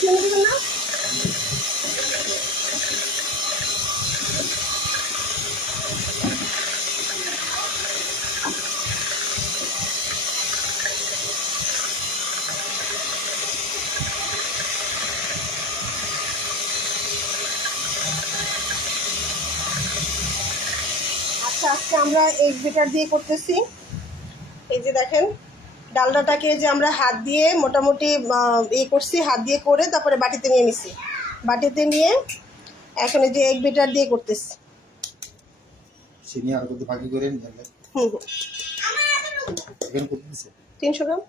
চিনি দিবেন না? আচ্ছা, আজকে আমরা এগ বেটার দিয়ে করতেছি। এই যে দেখেন, ডালডাটাকে যে আমরা হাত দিয়ে মোটামুটি করছি, হাত দিয়ে করে তারপরে বাটিতে নিয়ে নিছি। বাটিতে নিয়ে এখন এই যে এগ বেটার দিয়ে করতেছি। চিনি আর কত বাকি করে নিয়ে যাবে। হুম, এখানে কত দিছে? 300 গ্রাম।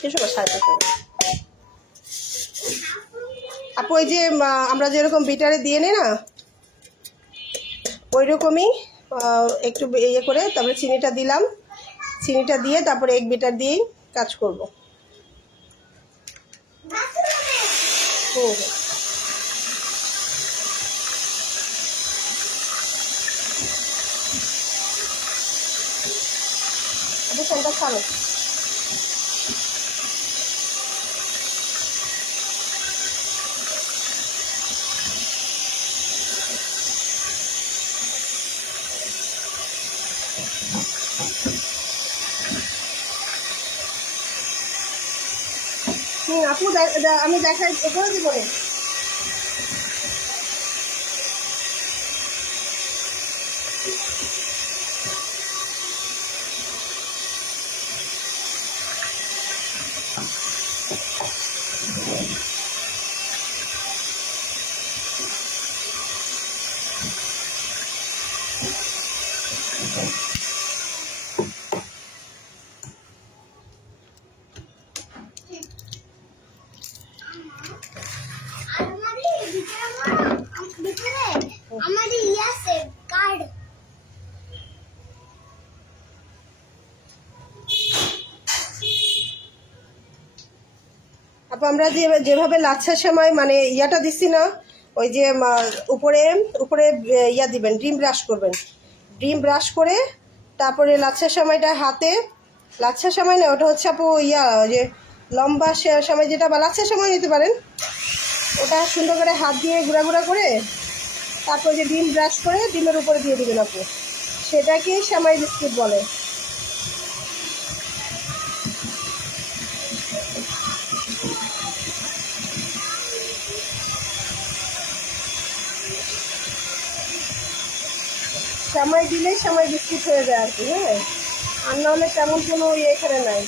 300 বা 350 গ্রাম। আপু ওই যে আমরা যেরকম বিটারে দিয়ে নিই না, ওই রকমই একটু ইয়ে করে তারপরে চিনিটা দিলাম। চিনিটা দিয়ে তারপরে এগ বিটার দিয়েই কাজ করব। হুম, আপু ফোনটা ছাড়ো। আপু আমি দেখাই করে দিব রে। আপু আমরা যেভাবে লাচ্ছা সেমাই মানে ইয়াটা দিচ্ছি না, ওই যে উপরে উপরে ইয়া দিবেন, ডিম ব্রাশ করবেন। ডিম ব্রাশ করে তারপরে লাচ্ছা সেমাইটা হাতে, লাচ্ছা সেমাই না, ওটা হচ্ছে আপু ইয়া ওই যে লম্বা সেমাই যেটা, বা লাচ্ছা সেমাই নিতে পারেন, ওটা সুন্দর করে হাত দিয়ে গুঁড়া গুঁড়া করে তারপর যে ডিম ব্রাশ করে ডিমের উপরে দিয়ে দিবেন আপু, সেটাকে সেমাই বিস্কুট বলে। সেমাই দিলেই সেমাই বিস্কুট হয়ে যায় আর কি। হ্যাঁ, আর নাহলে তেমন কোনো ইয়ে এখানে নাই।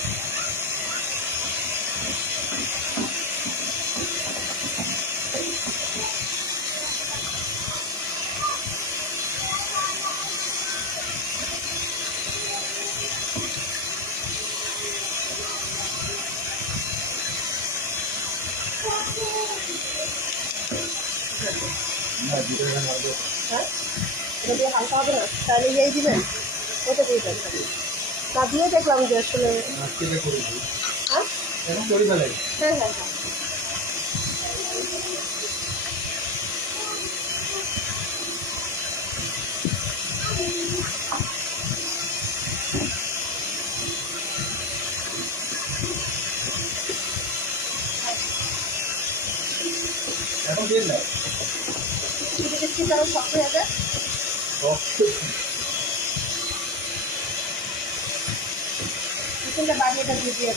হ্যাঁ, এটা দিয়ে হালকা হবে না, তাহলে ইয়েই দিবেন, ওটা দিয়ে দেন। না দিয়ে দেখলাম যে আসলে হ্যাঁ হ্যাঁ হ্যাঁ হ্যাঁ। এখন দিয়ে দাও। কিছু কারণ শক্ত হয়ে যায়, চিকেনটা বাড়িয়ে এটা দিয়ে দিয়ে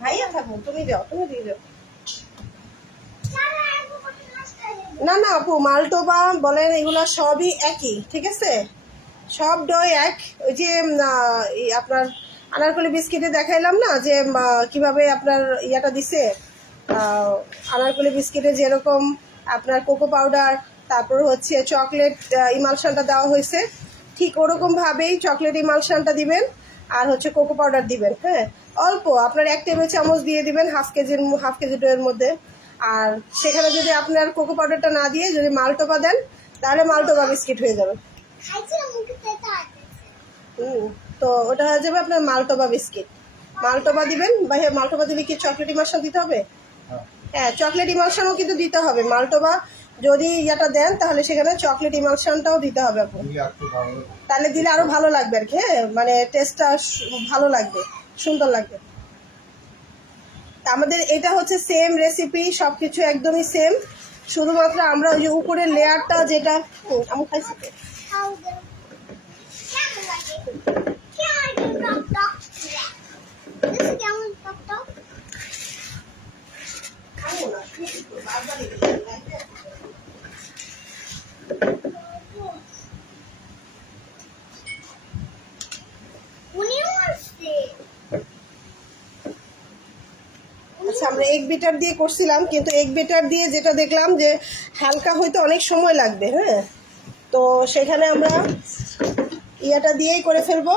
ভাইয়া থাকবো, তুমি যাও, তুমি দিয়ে যাও। না না আপু, মালটোবা বলেন এগুলো সবই একই, ঠিক আছে, সব ডই এক। ওই যে আপনার আনারকলি বিস্কিটে দেখাইলাম না যে কিভাবে আপনার ইয়াটা দিছে, আনারকলি বিস্কিটে যেরকম আপনার কোকো পাউডার, তারপর হচ্ছে চকলেট ইমালশনটা দেওয়া হয়েছে, ঠিক ওরকমভাবেই চকলেট ইমালশনটা দিবেন আর হচ্ছে কোকো পাউডার দিবেন। হ্যাঁ, অল্প আপনার 1 টেবিল চামচ দিয়ে দিবেন হাফ কেজি ডোয়ের মধ্যে। আর সেখানে যদি আপনার কোকো পাউডারটা না দিয়ে যদি মালটোবা দেন, তাহলে মালটোবা বিস্কিট হয়ে যাবে। তো ওটা হয়ে যাবে আপনার মালটোবা বিস্কিট। মালটোবা দিবেন, ভাইয়া মালটোবা দিলে কি চকলেট ইমালশন দিতে হবে? হ্যাঁ, চকলেট ইমালশনও কিন্তু দিতে হবে। মাল্টোবা যদি ইয়াটা দেন তাহলে সেখানে চকলেট ইমালশনটাও দিতে হবে আপু। দিলে একটু ভালো হবে। তাহলে দিলে আরো ভালো লাগবে আর কি। হ্যাঁ, মানে টেস্টটা ভালো লাগবে, সুন্দর লাগবে। তা আমাদের এটা হচ্ছে সেম রেসিপি, সবকিছু একদমই সেম, শুধুমাত্র আমরা ওই যে উপরের লেয়ারটা যেটা আমি খাইছি তো। খাবো না, শুধু তো বারবারই খাই। আচ্ছা, আমরা এগ বিটার দিয়ে করছিলাম, কিন্তু এগ বিটার দিয়ে যেটা দেখলাম যে হালকা হয়তো অনেক সময় লাগবে। হ্যাঁ, তো সেখানে আমরা ইয়াটা দিয়েই করে ফেলবো।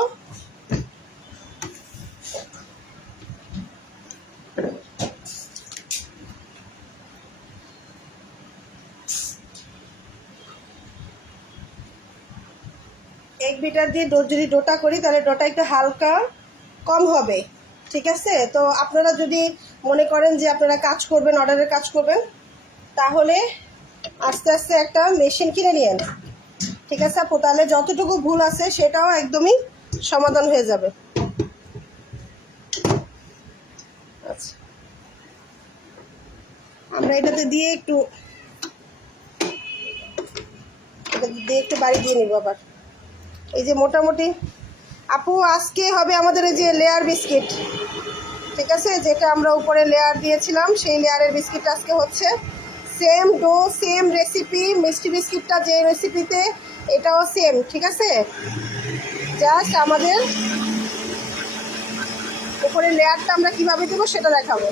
এগ বিটার দিয়ে যদি ডোটা করি তাহলে ডোটা একটু হালকা কম হবে। ঠিক আছে, তো আপনারা যদি মনে করেন যে আপনারা কাজ করবেন, অর্ডারের কাজ করবেন, তাহলে আস্তে আস্তে একটা মেশিন কিনে নিয়েন। ঠিক আছে আপু, তাহলে যতটুকু ভুল আছে সেটাও একদমই সমাধান হয়ে যাবে। আচ্ছা, আমরা এটাতে দিয়ে একটু বাড়ি দিয়ে নিব আবার। এই যে মোটামুটি আপু আজকে হবে আমাদের এই যে লেয়ার বিস্কিট। ঠিক আছে, যেটা আমরা উপরে লেয়ার দিয়েছিলাম সেই লেয়ারের বিস্কিট আজকে হচ্ছে। Same dough, same recipe. মিষ্টি বিস্কিটটা যে রেসিপিতে, এটাও সেম। ঠিক আছে, জাস্ট আমাদের উপরে লেয়ারটা আমরা কিভাবে দেবো সেটা দেখাবো।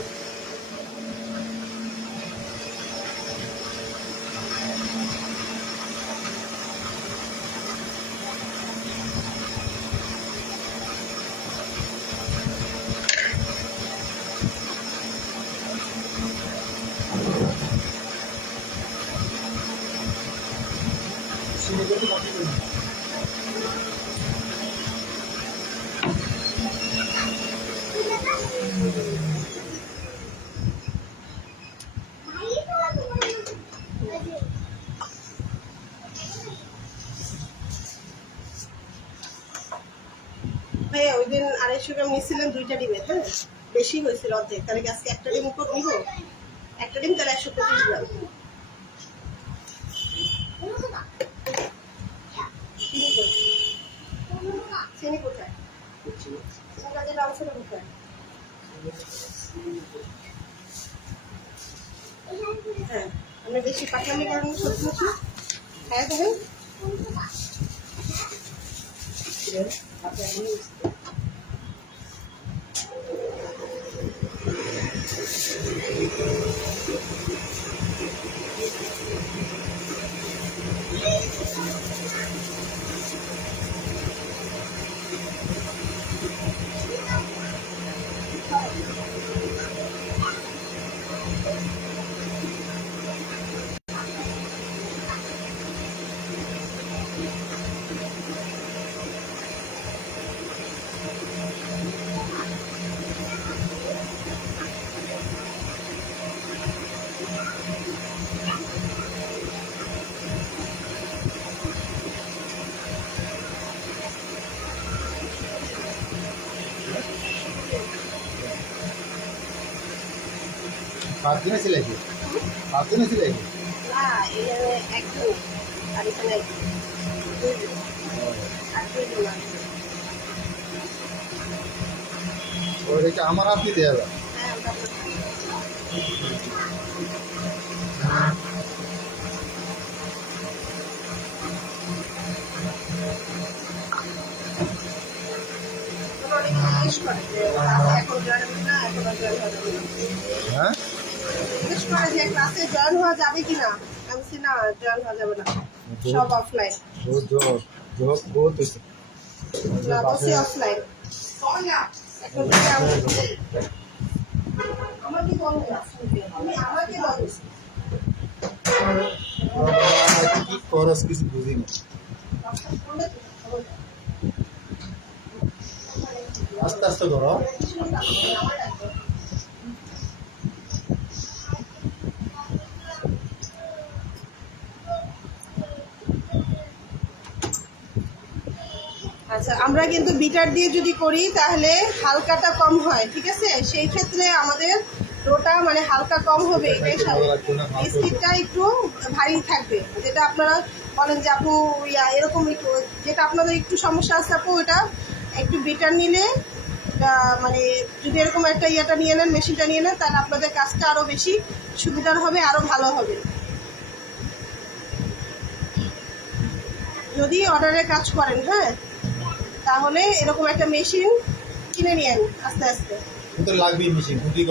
চিনি করে বাকি করে দিন। ভাইয়া ওই দিন 250 গ্রাম নিয়েছিলেন 2টা ডিমের। হ্যাঁ, বেশি হয়েছিল অর্ধেক। তাহলে কি আজকে একটা ডিম উপর নিব? একটা ডিম তাহলে 125 গ্রাম। চিনি কোথায়? চিনিটা যেটা অংশটা কোথায়? হ্যাঁ, আপনি বেশি পাকলামি করেন না সত্যি সত্যি। হ্যাঁ দেখেন, সাত দিনে সিলাইছি, 7 দিনে সিলাইছি। না এখানে একদিন আর এখানে একদিন, 2 দিন আর 2 দিন লাগবে। ওইটা আমার হাত দিতে হবে। হ্যাঁ, ওটা আপনার অনেকে জিজ্ঞেস করে যে এখন জয়েন হবে না, এখনো জয়েন হওয়া যাবে না। হ্যাঁ, জিজ্ঞেস করে যে ক্লাসে জয়েন হওয়া যাবে কিনা। আমি বলছি না, জয়েন হওয়া যাবে না, সব অফলাইন। বহুত জোর জোর বহুত হয়েছে। না, বসে অফলাইন। এখন থেকে আমার কি বলবো? আমি আমাকে বলো। কি খরচ কিছু বুঝি না। আস্তে আস্তে করো। আচ্ছা, আমরা কিন্তু বিটার দিয়ে যদি করি তাহলে হালকাটা কম হয়, ঠিক আছে? সেই ক্ষেত্রে আমাদের ডোটা মানে হালকা কম হবে, এটাই স্বাভাবিক। বিস্কিটটা একটু ভারী থাকবে, যেটা আপনারা বলেন যে আপু এরকম একটু, যেটা আপনাদের একটু সমস্যা আছে আপু, ওটা একটু বিটার নিলে মানে যদি এরকম একটা ইয়েটা নিয়ে নেন, মেশিনটা নিয়ে নেন, তাহলে আপনাদের কাজটা আরও বেশি সুবিধার হবে, আরও ভালো হবে। যদি অর্ডারে কাজ করেন, হ্যাঁ, তাহলে এরকম একটা মেশিন কিনে নিয়েন আস্তে আস্তে। তো লাগবেই মেশিন, রুটি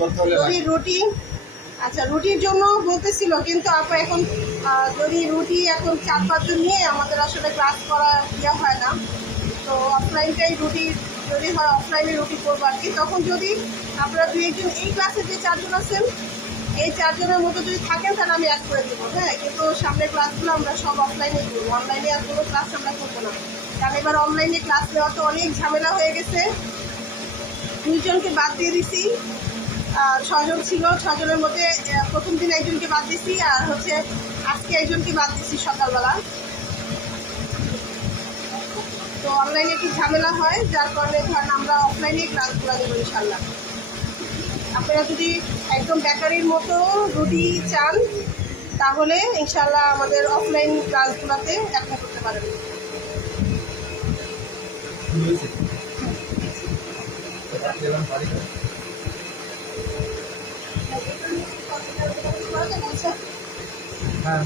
করতে হলে যদি রুটি, আচ্ছা রুটির জন্য বলতেছিল, কিন্তু আপা এখন যদি রুটি এখন 4-5 জন নিয়ে আমাদের আসলে ক্লাস করা ইয়ে হয় না, তো অফলাইনটাই রুটি, যদি হয় অফলাইনে রুটি করবো আর কি। তখন যদি আপনারা 2-1 জন এই ক্লাসে যে 4 জন আছেন, এই 4 জনের মতো যদি থাকেন তাহলে আমি অ্যাড করে দেবো, হ্যাঁ। কিন্তু সামনের ক্লাসগুলো আমরা সব অফলাইনেই করবো, অনলাইনে আর কোনো ক্লাস আমরা করবো না, কারণ এবার অনলাইনে ক্লাস নেওয়া তো অনেক ঝামেলা হয়ে গেছে। 2 জনকে বাদ দিয়ে দিছি, 6 জন ছিল, 6 জনের মধ্যে প্রথম দিন 1 জনকে বাদ দিছি, আর হচ্ছে আজকে 1 জনকে বাদ দিছি সকালবেলা। তো অনলাইনে একটু ঝামেলা হয়, যার কারণে ধরেন আমরা অফলাইনে ক্লাসগুলো দেবো ইনশাল্লাহ। আপনারা যদি একদম বেকারির মতো রুটি চান তাহলে ইনশাল্লাহ আমাদের অফলাইন ক্লাসগুলোতে অ্যাপ্লাই করতে পারেন। হ্যাঁ,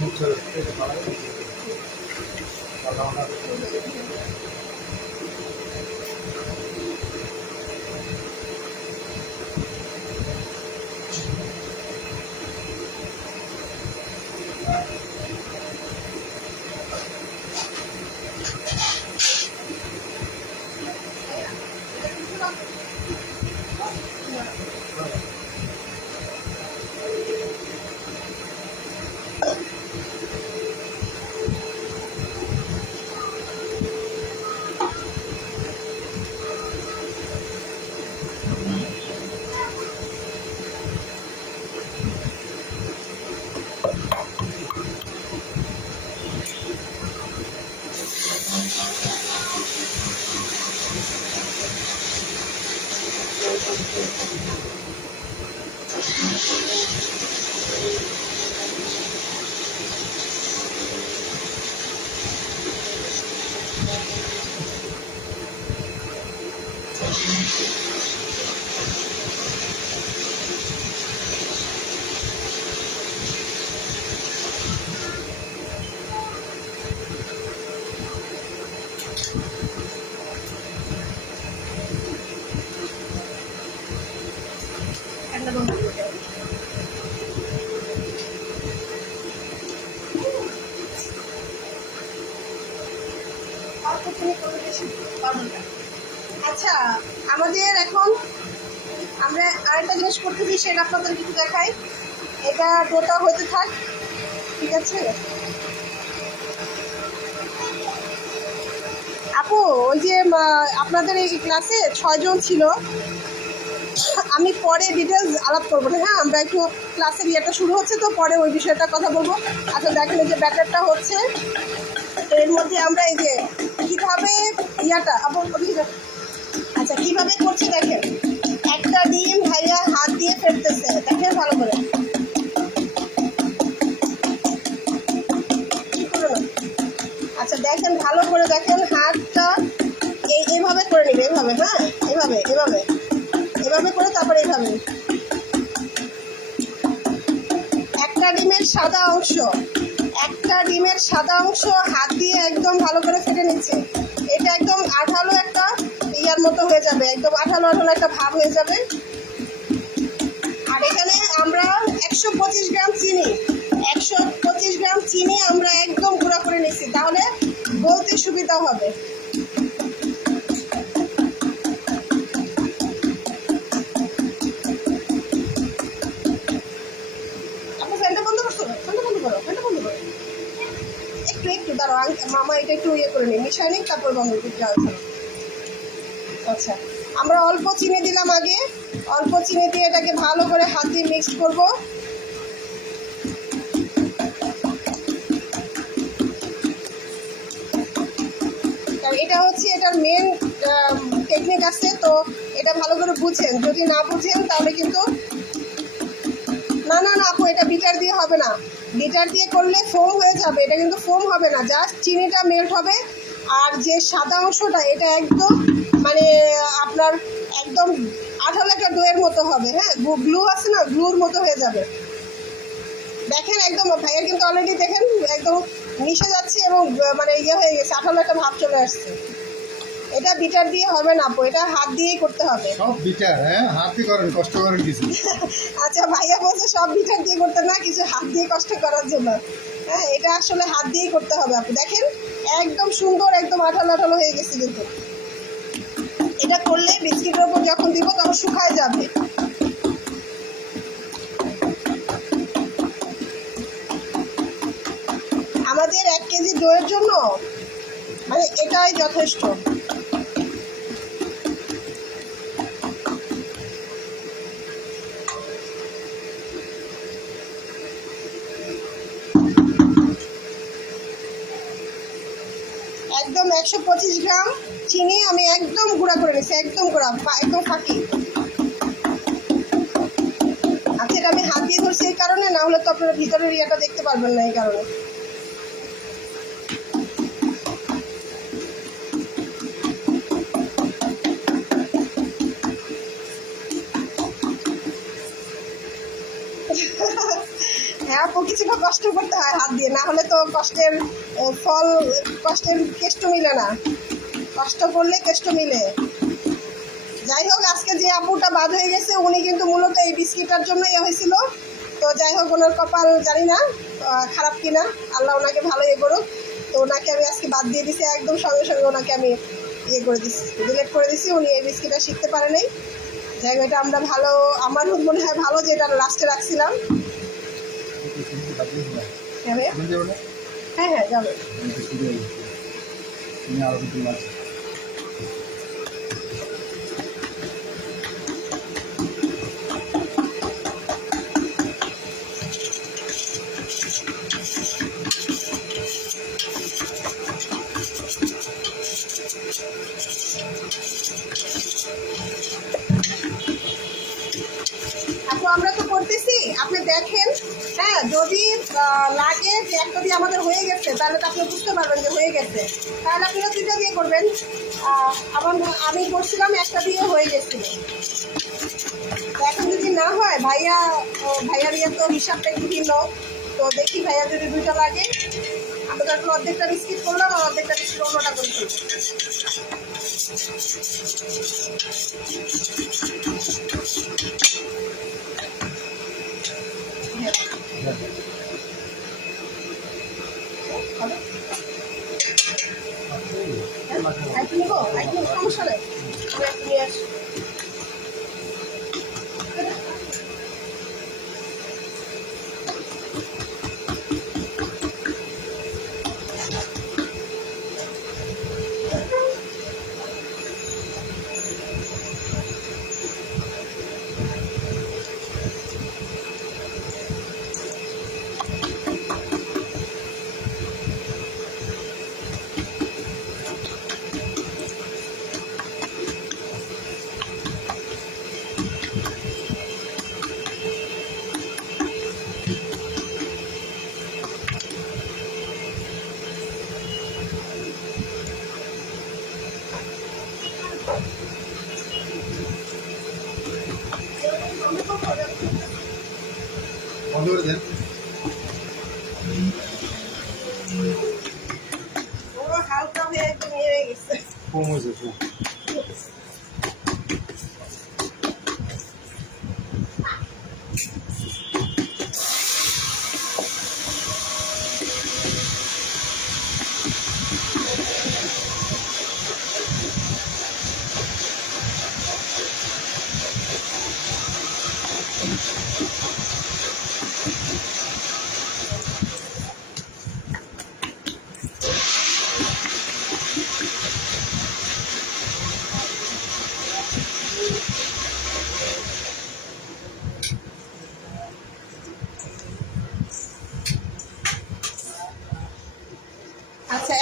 আচ্ছা, আমাদের এখন আমরা আরেকটা জিনিস করতেছি, সেটা আপনাদের কিছু দেখাই। এটা ডোটা হতে থাক, ঠিক আছে আপু? ওই যে আপনাদের এই ক্লাসে 6 জন ছিল, আমি পরে ডিটেলস আলাপ করবো না, হ্যাঁ। আমরা একটু ক্লাসের ইয়েটা শুরু হচ্ছে, তো পরে ওই বিষয়টা কথা বলবো। আচ্ছা দেখেন, এই যে ব্যাটারটা হচ্ছে, এর মধ্যে আমরা এই যে কীভাবে ইয়াটা আচ্ছা কীভাবে করছি দেখেন। একটা ডিম ভাইয়া হাত দিয়ে ফেলতেছে, দেখেন ভালো করে, কি করে না? আচ্ছা দেখেন ভালো করে, দেখেন হাতটা এইভাবে করে নিবে, এইভাবে, হ্যাঁ, এইভাবে এভাবে এভাবে করে, তারপরে এইভাবে একটা ডিমের সাদা অংশ হাত দিয়ে একদম ভালো করে ফেটে নিচ্ছে। এটা একদম আঠালো একটা ইয়ার মতো হয়ে যাবে, একদম আঠালো একটা ভাব হয়ে যাবে। আর এখানে আমরা 125 গ্রাম চিনি আমরা একদম গুঁড়া করে নিচ্ছি, তাহলে বলতে সুবিধা হবে। একটু দাঁড়াও, মামা এটা একটু ইয়ে করে নিই, মিশাই নিই, তারপর বন্ধ করতে হবে। আচ্ছা, আমরা অল্প চিনি দিলাম আগে, অল্প চিনি দিয়ে এটাকে ভালো করে হাত দিয়ে মিক্স করবো। এটা হচ্ছে এটার মেন টেকনিক আছে, তো এটা ভালো করে বুঝেন। যদি না বুঝেন তাহলে কিন্তু না না না আপু, এটা বিটার দিয়ে হবে না। বিটার দিয়ে করলে ফোম হয়ে যাবে, এটা কিন্তু ফোম হবে না, জাস্ট চিনিটা মেল্ট হবে। আর যে সাদা অংশটা এটা একদম মানে আপনার একদম আঠালো একটা দইয়ের মতো হবে। হ্যাঁ, গ্লু আছে না, গ্লুর মতো হয়ে যাবে। দেখেন একদম ভাইয়ের কিন্তু অলরেডি দেখেন একদম মিশে যাচ্ছে এবং মানে ইয়ে হয়ে গেছে, আঠালো একটা ভাব চলে আসছে। এটা বিটার দিয়ে হবে না আপু, এটা হাত দিয়েই করতে হবে। সব বিটার, হ্যাঁ হাতে করেন, কষ্ট করেন কিছু। আচ্ছা, ভাইয়া বলছে সব বিটার দিয়ে করতে, না কিছু হাত দিয়ে কষ্ট করার জন্য। হ্যাঁ, এটা আসলে হাত দিয়েই করতে হবে আপু। দেখেন একদম সুন্দর, একদম আঠালো আঠালো হয়ে গেছে। কিন্তু এটা করলে বিস্কিটের উপর যখন দিব তখন শুকায় যাবে। আমাদের 1 কেজি দইয়ের জন্য মানে এটাই যথেষ্ট। একদম 125 গ্রাম চিনি আমি একদম গুঁড়া করে নিয়েছি, একদম গুঁড়া, একদম ফাঁকি। আচ্ছা, এটা আমি হাত দিয়ে ধরছি এই কারণে, না হলে তো আপনারা ভিতরের ইয়েটা দেখতে পারবেন না, এই কারণে। হ্যাঁ আপু, কিছুটা কষ্ট করতে হয় হাত দিয়ে, না হলে তো কষ্টের ফল, কষ্টের কেষ্ট মিলে না। কষ্ট করলে কেষ্ট মিলে। যাই হোক, আজকে যে আপুটা বাদ হয়ে গেছে উনি কিন্তু মূলত এই বিস্কিটটার জন্য ইয়ে হয়েছিল। তো যাই হোক, ওনার কপাল জানি না খারাপ কিনা, আল্লাহ ওনাকে ভালো ইয়ে করুক। তো ওনাকে আমি আজকে বাদ দিয়ে দিছি, একদম সঙ্গে সঙ্গে ওনাকে আমি ইয়ে করে দিচ্ছি, ডিলেট করে দিছি। উনি এই বিস্কিটটা শিখতে পারে নাই। যাই হোক, এটা আমরা ভালো, আমার মনে হয় ভালো যে এটা লাস্টে রাখছিলাম। হ্যাঁ ভাইয়া, হ্যাঁ হ্যাঁ যাবে। আপু আমরা তো করতেছি, আপনি দেখেন। হ্যাঁ, যদি লাগে যে একটা দিয়ে আমাদের হয়ে গেছে তাহলে তো আপনি বুঝতে পারবেন যে হয়ে গেছে, তাহলে আপনারা 2টা দিয়ে করবেন। আমি করছিলাম একটা দিয়ে হয়ে গেছিল। এখন যদি না হয়, ভাইয়ার ইয়ে তো হিসাবটা একটু ভিন্ন। তো দেখি ভাইয়া যদি 2টা লাগে, আমরা তো এখন অর্ধেকটা বিস্কিট করলাম আর অর্ধেকটা বিস্কিট অন্যটা করে ফেলবো। একটু নিবো, একটু সমস্যা নেই, আমি একটু নিয়ে আসি। বন্ধ করে দেন। ও হালকা হয়ে একদম ইয়ে হয়ে গেছে। কম হয়েছে খুব।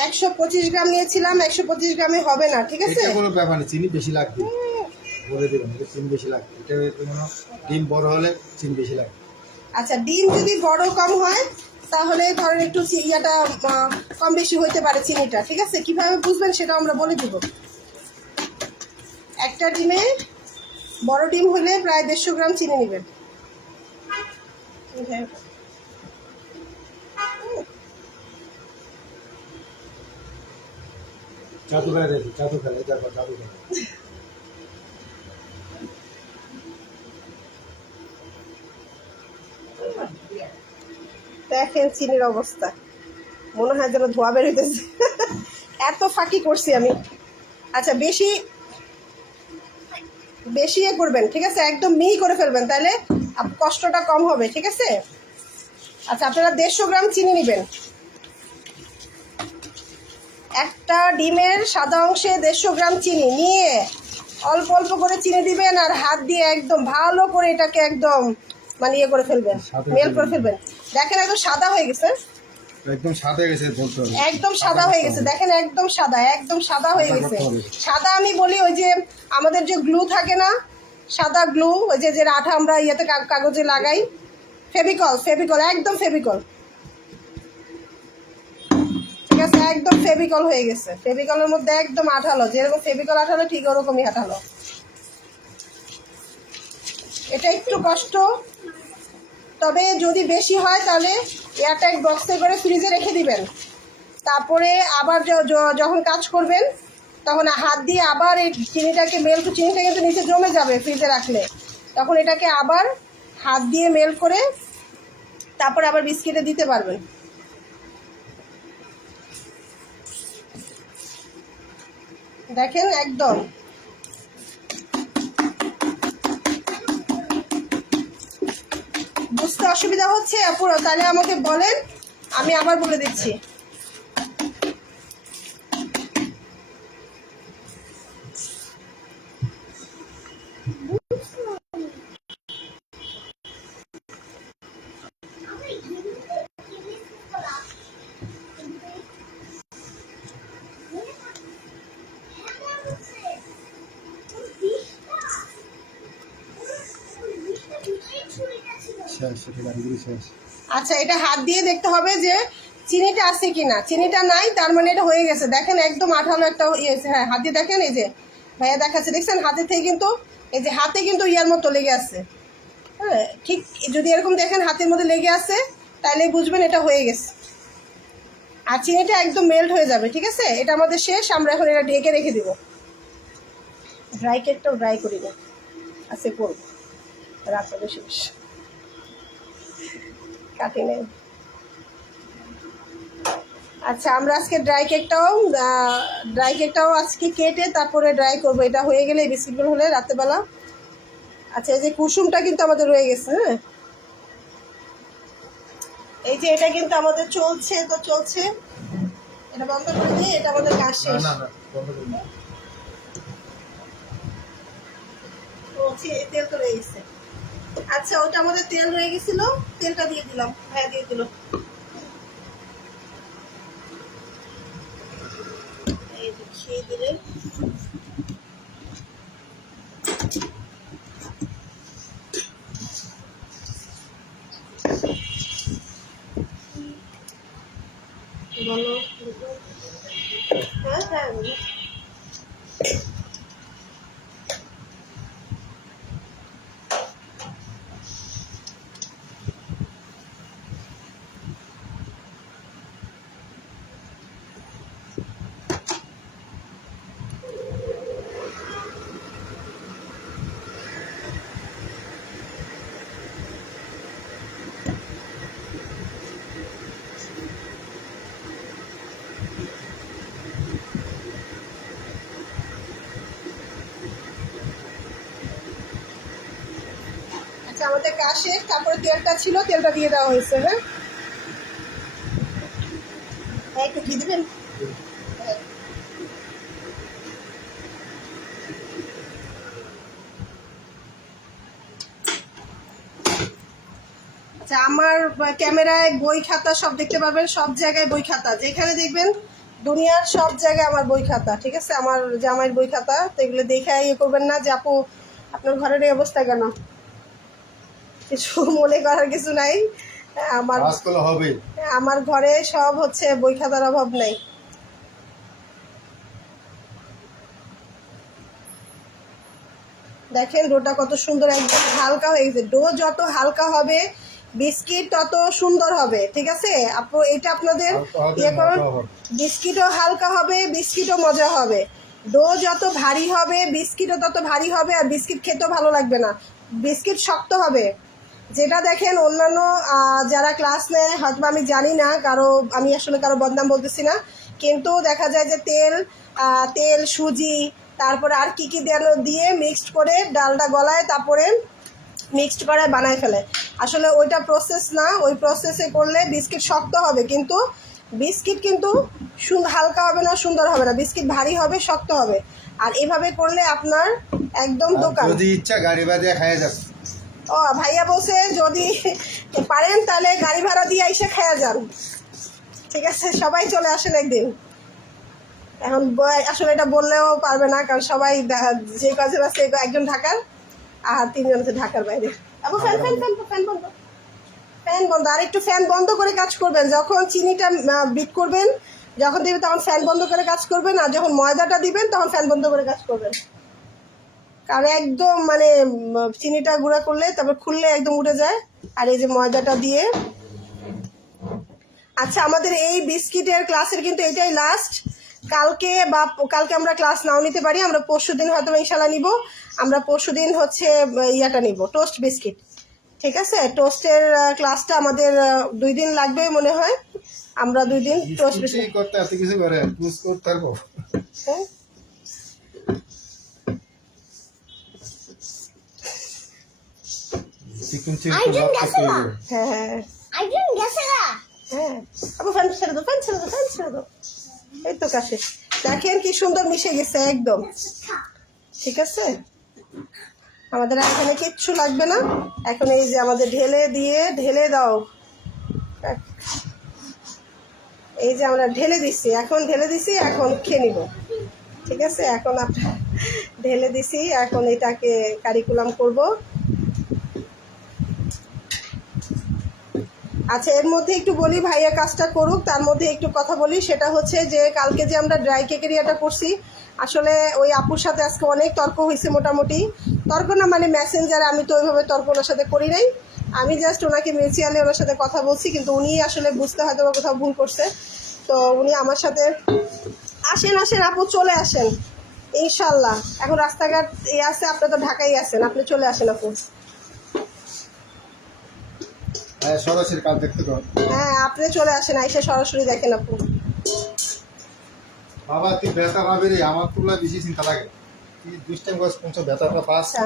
125 গ্রাম নিয়েছিলাম, 125 গ্রামে হবে না, ঠিক আছে? এটা কোনো ব্যাপার না, চিনি বেশি লাগবে, বলে দিলাম এটা চিনি বেশি লাগবে। এটা কোনো ডিম বড় হলে চিনি বেশি লাগবে। আচ্ছা, ডিম যদি বড় কম হয় তাহলে ধরেন একটু ইয়াটা কম বেশি হইতে পারে চিনিটা, ঠিক আছে? কিভাবে বুঝবেন সেটা আমরা বলে দিব। একটা ডিমে, বড় ডিম হলে প্রায় 150 গ্রাম চিনি নেবেন। জাদু খেলা দেখি, জাদু খেলা, দেখো জাদু খেলা। দেখেন চিনির অবস্থা, মনে হয় যেন ধোয়া বের হইতেছে। এত ফাঁকি করছি আমি। আচ্ছা, বেশি বেশি ইয়ে করবেন, ঠিক আছে? একদম মিহি করে ফেলবেন, তাহলে কষ্টটা কম হবে, ঠিক আছে? আচ্ছা, আপনারা 150 গ্রাম চিনি নেবেন। একটা ডিমের সাদা অংশে 150 গ্রাম চিনি নিয়ে অল্প অল্প করে চিনি দিবেন, আর হাত দিয়ে একদম ভালো করে এটাকে একদম মানে ইয়ে করে ফেলবেন, মেল করে ফেলবেন। দেখেন একদম সাদা হয়ে গেছে, একদম সাদা গেছে বলতে হবে। একদম সাদা হয়ে গেছে, দেখেন একদম সাদা, একদম সাদা হয়ে গেছে। সাদা আমি বলি ওই যে আমাদের যে গ্লু থাকে না, সাদা গ্লু, ওই যে আঠা আমরা ইয়েতে কাগজে লাগাই, ফেভিকল, ফেভিকল, একদম ফেভিকল, ঠিক আছে? একদম ফেভিকল হয়ে গেছে। ফেভিকলের মধ্যে একদম আঠালো, যেরকম ফেভিকল আঠালো ঠিক ওরকমই আঠালো। এটা একটু কষ্ট, তবে যদি বেশি হয় তাহলে এয়ারটাইট বক্সে করে ফ্রিজে রেখে দিবেন। তারপরে আবার যখন কাজ করবেন তখন হাত দিয়ে আবার এই চিনিটাকে চিনিটা কিন্তু নিচে জমে যাবে ফ্রিজে রাখলে, তখন এটাকে আবার হাত দিয়ে মেল করে তারপরে আবার বিস্কিটে দিতে পারবেন। দেখেন একদম বুঝতে অসুবিধা হচ্ছে পুরো, তাহলে আমাকে বলেন, আমি আবার বলে দিচ্ছি। শেষ, এটা গাড়িগুলি শেষ। আচ্ছা, এটা হাত দিয়ে দেখতে হবে যে চিনিটা আছে কিনা। চিনিটা নাই, তার মানে এটা হয়ে গেছে। দেখেন একদম আঠালো একটা ইয়ে, হ্যাঁ হাত দিয়ে দেখেন, এই যে ভাইয়া দেখাচ্ছে, দেখছেন হাতে থেকে কিন্তু এই যে হাতে কিন্তু ইয়ার মতো লেগে আছে। হ্যাঁ, ঠিক যদি এরকম দেখেন হাতের মধ্যে লেগে আছে তাহলে বুঝবেন এটা হয়ে গেছে, আর চিনিটা একদম মেল্ট হয়ে যাবে, ঠিক আছে? এটা আমাদের শেষ, আমরা এখন এটা ঢেকে রেখে দিব। ড্রাই কেকটাও ড্রাই করি না, আচ্ছা করবো রাখবো বেশি বেশি, কাটি নেই। আচ্ছা, আমরা আজকে ড্রাই কেকটাও আজকে কেটে তারপরে ড্রাই করবো। এটা হয়ে গেলে এই বিস্কিটগুলো হলে রাত্রেবেলা। আচ্ছা, এই যে কুসুমটা কিন্তু আমাদের রয়ে গেছে, হ্যাঁ এই যে এটা কিন্তু আমাদের চলছে, তো চলছে, এটা বন্ধ করে দিয়ে এটা আমাদের কাজ শেষ। না না, বন্ধ করুন। চলছে, তেল তো রয়ে গেছে। আচ্ছা, ওটা আমাদের তেল রয়ে গেছিল, তেলটা দিয়ে দিলাম, হ্যাঁ দিয়ে দিল। এই দেখিয়ে দিলে বলো। হ্যাঁ হ্যাঁ বলো। আচ্ছা, আমাদের কাজ শেষ, তারপরে তেলটা ছিল, তেলটা দিয়ে দেওয়া হয়েছে। হ্যাঁ হ্যাঁ, একটু ঘি দেবেন। হ্যাঁ। আচ্ছা, আমার ক্যামেরায় বই খাতা সব দেখতে পাবেন, সব জায়গায় বই খাতা, যেখানে দেখবেন দুনিয়ার সব জায়গায় আমার বই খাতা, ঠিক আছে, আমার জামাইয়ের বই খাতা। তো এগুলো দেখে ইয়ে করবেন না যে আপু আপনার ঘরের এই অবস্থা কেন, কিছু মনে করার কিছু নাই। আমার কাজ করলে হবে। আমার ঘরে সব হচ্ছে বই খাতার অভাব নেই। দেখেন ডোটা কত সুন্দর, একদম হালকা হয়ে গেছে। ডো যত হালকা হবে বিস্কিট তত সুন্দর হবে, ঠিক আছে আপু। এটা আপনাদের হালকা হবে, ইয়ে করুন, মজা হবে। বিস্কিটও হালকা হবে, বিস্কিটও মজা হবে। ডো যত ভারী হবে বিস্কিটও তত ভারী হবে, আর বিস্কিট খেতেও ভালো লাগবে না, বিস্কিট শক্ত হবে। যেটা দেখেন অন্যান্য যারা ক্লাস নেয় হয়তো আমি জানি না, আমি আসলে কারো বদনাম বলতেছি না, কিন্তু দেখা যায় যে তেল সুজি তারপরে আর কি কি দিয়ে মিক্সড করে ডালটা গলায়, তারপরে মিক্সড করে বানায় ফেলে। আসলে ওইটা প্রসেস না, ওই প্রসেসে করলে বিস্কিট শক্ত হবে, কিন্তু বিস্কিট কিন্তু হালকা হবে না, সুন্দর হবে না, বিস্কিট ভারী হবে, শক্ত হবে। আর এভাবে করলে আপনার একদম আর দোকান। যদি ইচ্ছা গাড়ি বাজিয়ে খাইয়া যাবে। ও ভাইয়া বলছে যদি পারেন তাহলে গাড়ি ভাড়া দিয়ে এসে খাইয়া যান, ঠিক আছে, সবাই চলে আসেন একদিন। এখন আসলে এটা বললেও পারবে না, কারণ সবাই যে কজন আছে একজন ঢাকার আর 3 জন আছে ঢাকার বাইরে। Abu fan fan fan fan বন্ধ, ফ্যান বন্ধ। আর একটু ফ্যান বন্ধ করে কাজ করবেন, যখন চিনিটা বিট করবেন, যখন দিবেন তখন ফ্যান বন্ধ করে কাজ করবেন, আর যখন ময়দাটা দিবেন তখন ফ্যান বন্ধ করে কাজ করবেন। কারণ একদম মানে চিনিটা গুঁড়া করলে তারপর খুললে একদম উঠে যায়। আর এই যে ময়দাটা দিয়ে, আচ্ছা আমাদের এই বিস্কিটের ক্লাসের কিন্তু এটাই লাস্ট। কালকে আমরা ক্লাস নাও নিতে পারি, আমরা পরশুদিন হয়তো ইনশাল্লাহ নিব। আমরা পরশুদিন হচ্ছে ইয়াটা নিব, টোস্ট বিস্কিট, ঠিক আছে। টোস্টের ক্লাসটা আমাদের 2 দিন লাগবে মনে হয়, আমরা 2 দিন টোস্ট বিস্কিট বিস্কুটই করতে এত কিছু করে পুষ করতে পারবো। চিকন চিকন ভাব করতে হবে। হ্যাঁ হ্যাঁ হ্যাঁ, আবু ফ্যান ছেড়ে দাও, ফ্যান ছেড়ে দাও, ফ্যান ছেড়ে দাও। এই তো কাছে দেখেন কি সুন্দর মিশে গেছে একদম, ঠিক আছে। আমাদের আর এখানে কিচ্ছু লাগবে না। এখন এই যে আমাদের ঢেলে দাও, এই যে আমরা ঢেলে দিছি, এখন খেয়ে নিব, ঠিক আছে। এখন আপনার ঢেলে দিছি, এখন এটাকে কারিকুলাম করব। আচ্ছা এর মধ্যে একটু বলি, ভাইয়া কাজটা করুক, তার মধ্যে একটু কথা বলি। সেটা হচ্ছে যে কালকে যে আমরা ড্রাই কেকের ইয়েটা করছি, আসলে ওই আপুর সাথে আজকে অনেক তর্ক হয়েছে, মোটামুটি তর্ক না মানে মেসেঞ্জারে, আমি তো ওইভাবে তর্ক ওনার সাথে করি নাই, আমি জাস্ট ওনাকে মিউচুয়ালি ওনার সাথে কথা বলছি, কিন্তু উনি আসলে বুঝতে হয়তো বা কোথাও ভুল করছে। তো উনি আমার সাথে আসেন আপু, চলে আসেন ইনশাল্লাহ। এখন রাস্তাঘাট আছে, আপনি তো ঢাকায় আছেন, আপনি চলে আসেন আপু। হ্যাঁ সরাসরি কাজ দেখতে পাবো। হ্যাঁ আপনি চলে আসেন, আইসা সরাসরি দেখেন আপু। বাবা তুই ব্যথা পাবি রে, আমার তুলা বেশি চিন্তা লাগে। তুই দুষ্টাইম গাছ পৌঁছ ব্যথাটা পাস। আচ্ছা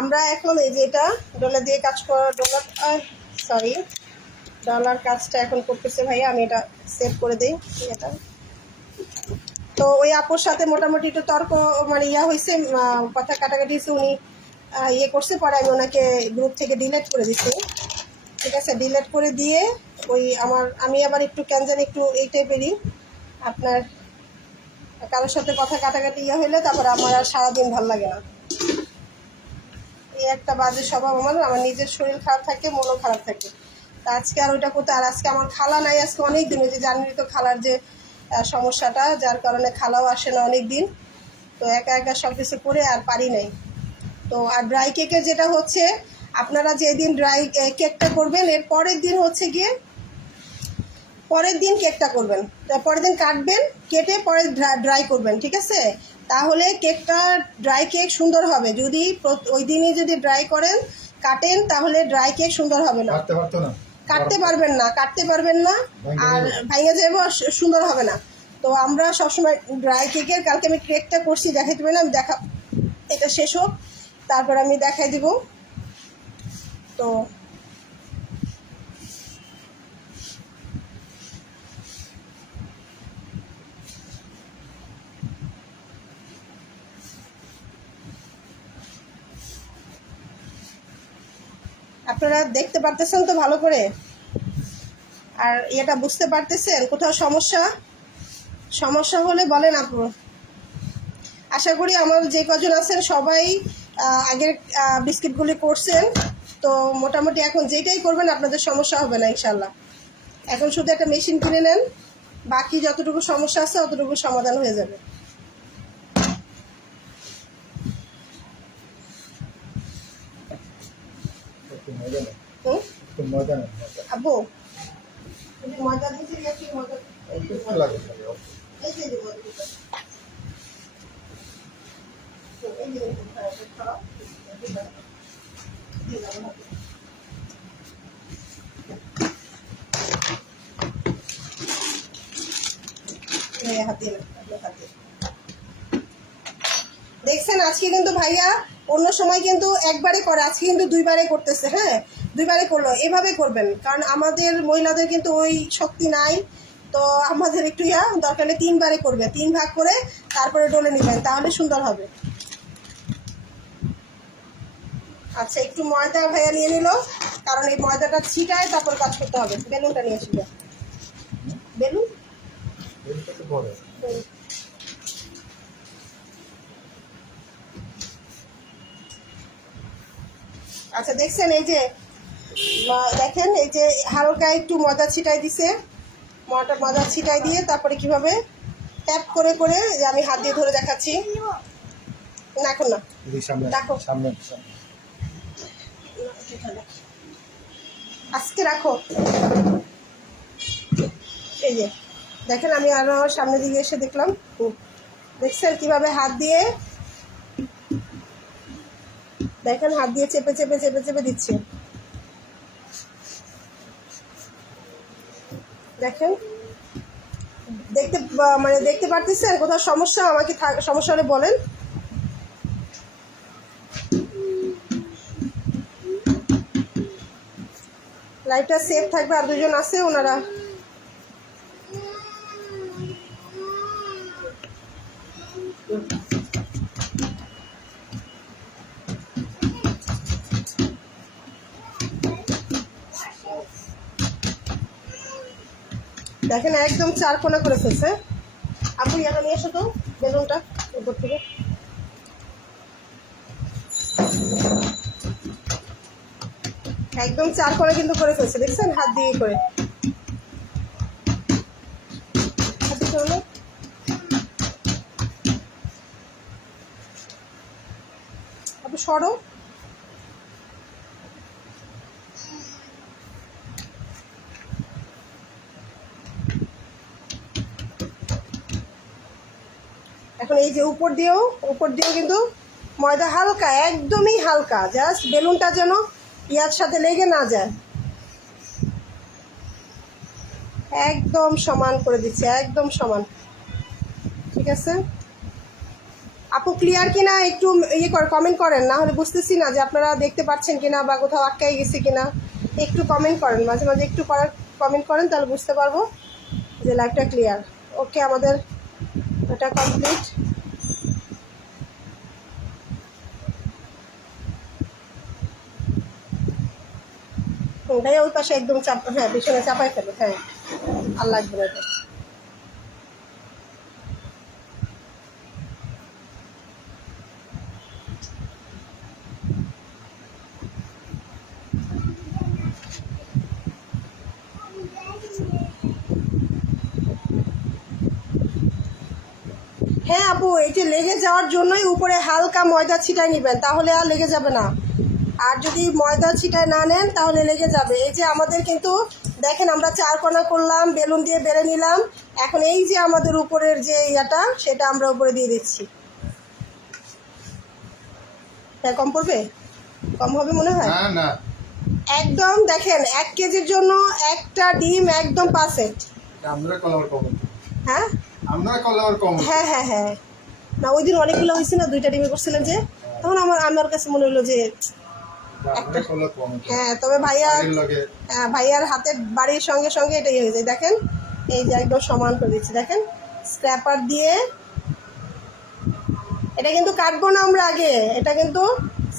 আমরা এখন এই যে এটা ডলার দিয়ে কাজ করা, ডলার কাজটা এখন করতেছে ভাইয়া, আমি এটা সেভ করে দিই এটা। তো ওই আপুর সাথে মোটামুটি একটু তর্ক মানে হয়েছে, কথা কাটাকাটি হয়েছে, উনি ইয়ে করছে, পরে আমি ওনাকে গ্রুপ থেকে ডিলিট করে দিচ্ছি, ঠিক আছে। ডিলিট করে দিয়ে আমি আবার একটু ক্যানজান একটু এই টাইপেরই, আপনার কারোর সাথে কথা কাটাকাটি হইলে তারপর আমার আর সারাদিন ভালো লাগে না। এই একটা বাজে স্বভাব আমার নিজের শরীর খারাপ থাকে, মনও খারাপ থাকে। তা আজকে আর ওইটা করতে, আর আজকে আমার খালা নাই, আজকে অনেক দিন, ওই যে জানেনই তো খালার যে সমস্যাটা, যার কারণে খালাও আসে না অনেক দিন। তো একা একা সব কিছু করে আর পারি নাই। তো আর ড্রাই কেকের যেটা হচ্ছে, আপনারা যেদিন ড্রাই কেকটা করবেন এর পরের দিন হচ্ছে গিয়ে পরের দিন কেকটা করবেন, পরের দিন কাটবেন, কেটে পরে ড্রাই করবেন, ঠিক আছে। তাহলে কেকটা ড্রাই কেক সুন্দর হবে। যদি ওই দিনই যদি ড্রাই করেন কাটেন, তাহলে ড্রাই কেক সুন্দর হবে না, কাটতে পারতো না, কাটতে পারবেন না, আর ভাইয়া যাবো, সুন্দর হবে না। তো আমরা সবসময় ড্রাই কেকের, কালকে আমি কেকটা করছি দেখাই দেবেন, আমি এটা শেষ হোক তারপর আমি দেখাই দিব। তো আপনারা দেখতে পারতেছেন তো ভালো করে, আর এটা বুঝতে পারতেছেন কোথাও সমস্যা হলে বলেন আপু। আশা করি আমার যে কজন আছেন সবাই আগের বিস্কিটগুলি করছেন, তো মোটামুটি এখন যেটাই করবেন আপনাদের সমস্যা হবে না ইনশাল্লাহ। এখন শুধু একটা মেশিন কিনে নেন, বাকি যতটুকু সমস্যা আছে ততটুকু সমাধান হয়ে যাবে। একটু মজা নেই, হুম একটু মজা নেই, মজা আব্বু, তুমি ময়দা দিয়েছি, একটু ময়দা একটু একটু লাগে খালি, অল্প। এই যে দেবো, এই যে খারাপ হাতে হাতে দেখছেন। আজকে কিন্তু ভাইয়া অন্য সময় কিন্তু একবারে করে, আজকে কিন্তু দুইবারে করতেছে। হ্যাঁ, দুইবারে করলো। এভাবে করবেন, কারণ আমাদের মহিলাদের কিন্তু ওই শক্তি নাই, তো আমাদের একটু দরকার হলে 3বারে করবে, 3 ভাগ করে তারপরে ডলে নেবেন, তাহলে সুন্দর হবে। আচ্ছা, একটু ময়দা ভাইয়া নিয়ে নিল, কারণ এই ময়দাটা ছিটায় তারপর কাজ করতে হবে। বেলুনটা নিয়ে আসবে, বেলুন। এটা তো বড়। আচ্ছা, দেখছেন এই যে দেখেন, এই যে হালকা একটু ময়দা ছিটাই দিছে, ময়দা ছিটাই দিয়ে তারপরে কিভাবে ট্যাপ করে করে, আমি হাত দিয়ে ধরে দেখাচ্ছি। না এখন না, এদিকে সামনে, রাখো। সামনে সামনে। আজকে রাখো। এই যে দেখেন, আমি আরো সামনের দিকে এসে দেখলাম। দেখছেন কিভাবে হাত দিয়ে, দেখেন হাত দিয়ে চেপে চেপে চেপে চেপে দিচ্ছে। দেখেন, মানে দেখতে পারতেছেন কোথাও সমস্যা? আমাকে সমস্যা হলে বলেন। লাইটটা সেফ থাকবে, আর দুজন আছে ওনারা। দেখেন একদম 4 কোণা করে ফেলছে। আপু ইয়াটা নিয়ে এসো তো, বেলুনটা উপর থেকে। একদম 4 কোণা কিন্তু করে ফেলছে, দেখছেন, হাত দিয়ে করে। হাত দিয়ে করলো। আপু সরো। এখন এই যে উপর দিয়েও কিন্তু ময়দা হালকা, একদমই হালকা, জাস্ট বেলুনটা যেন ইয়ার সাথে লেগে না যায়। একদম সমান করে দিচ্ছে, একদম সমান। ঠিক আছে আপু, ক্লিয়ার কিনা একটু কমেন্ট করেন, না হলে বুঝতেছি না যে আপনারা দেখতে পাচ্ছেন কিনা বা কোথাও আটকাই গেছে কিনা। একটু কমেন্ট করেন, মাঝে মাঝে একটু কমেন্ট করেন, তাহলে বুঝতে পারবো যে লাইভটা ক্লিয়ার। ওকে, আমাদের এটা কমপ্লিট। ভাইয়া ওই পাশে একদম হ্যাঁ, পিছনে চাপাই ফেলো। হ্যাঁ, আর লাগবে না এটা। হ্যাঁ আপু, এই যে লেগে যাওয়ার জন্যই উপরে হালকা ময়দা ছিটাই নেবেন, তাহলে আর লেগে যাবে না। আর যদি ময়দা ছিটায় না নেন তাহলে লেগে যাবে। এই যে আমাদের কিন্তু দেখেন, আমরা 4 কোণা করলাম, বেলুন দিয়ে বেড়ে নিলাম। এখন এই যে আমাদের উপরের যে ইয়াটা, সেটা আমরা উপরে দিয়ে দিচ্ছি। হ্যাঁ, কম পড়বে, কম হবে মনে হয়। না না, একদম দেখেন, 1 কেজির জন্য একটা ডিম একদম পারফেক্ট। আমরা কলার কম, হ্যাঁ আমরা কলার কম। হ্যাঁ হ্যাঁ হ্যাঁ, না ওই দিন অনেকগুলো হয়েছে না, 2টা ডিমে করছিলেন যে, তখন আমার কাছে মনে হলো যে আমরা কলার কম। হ্যাঁ। তবে ভাইয়ার হাতের বাড়ির সঙ্গে সঙ্গে এটাই হয়ে যায়। দেখেন এই যে একদম সমান করে দিচ্ছি, দেখেন স্ক্র্যাপার দিয়ে। এটা কিন্তু কাটবো না আমরা আগে, এটা কিন্তু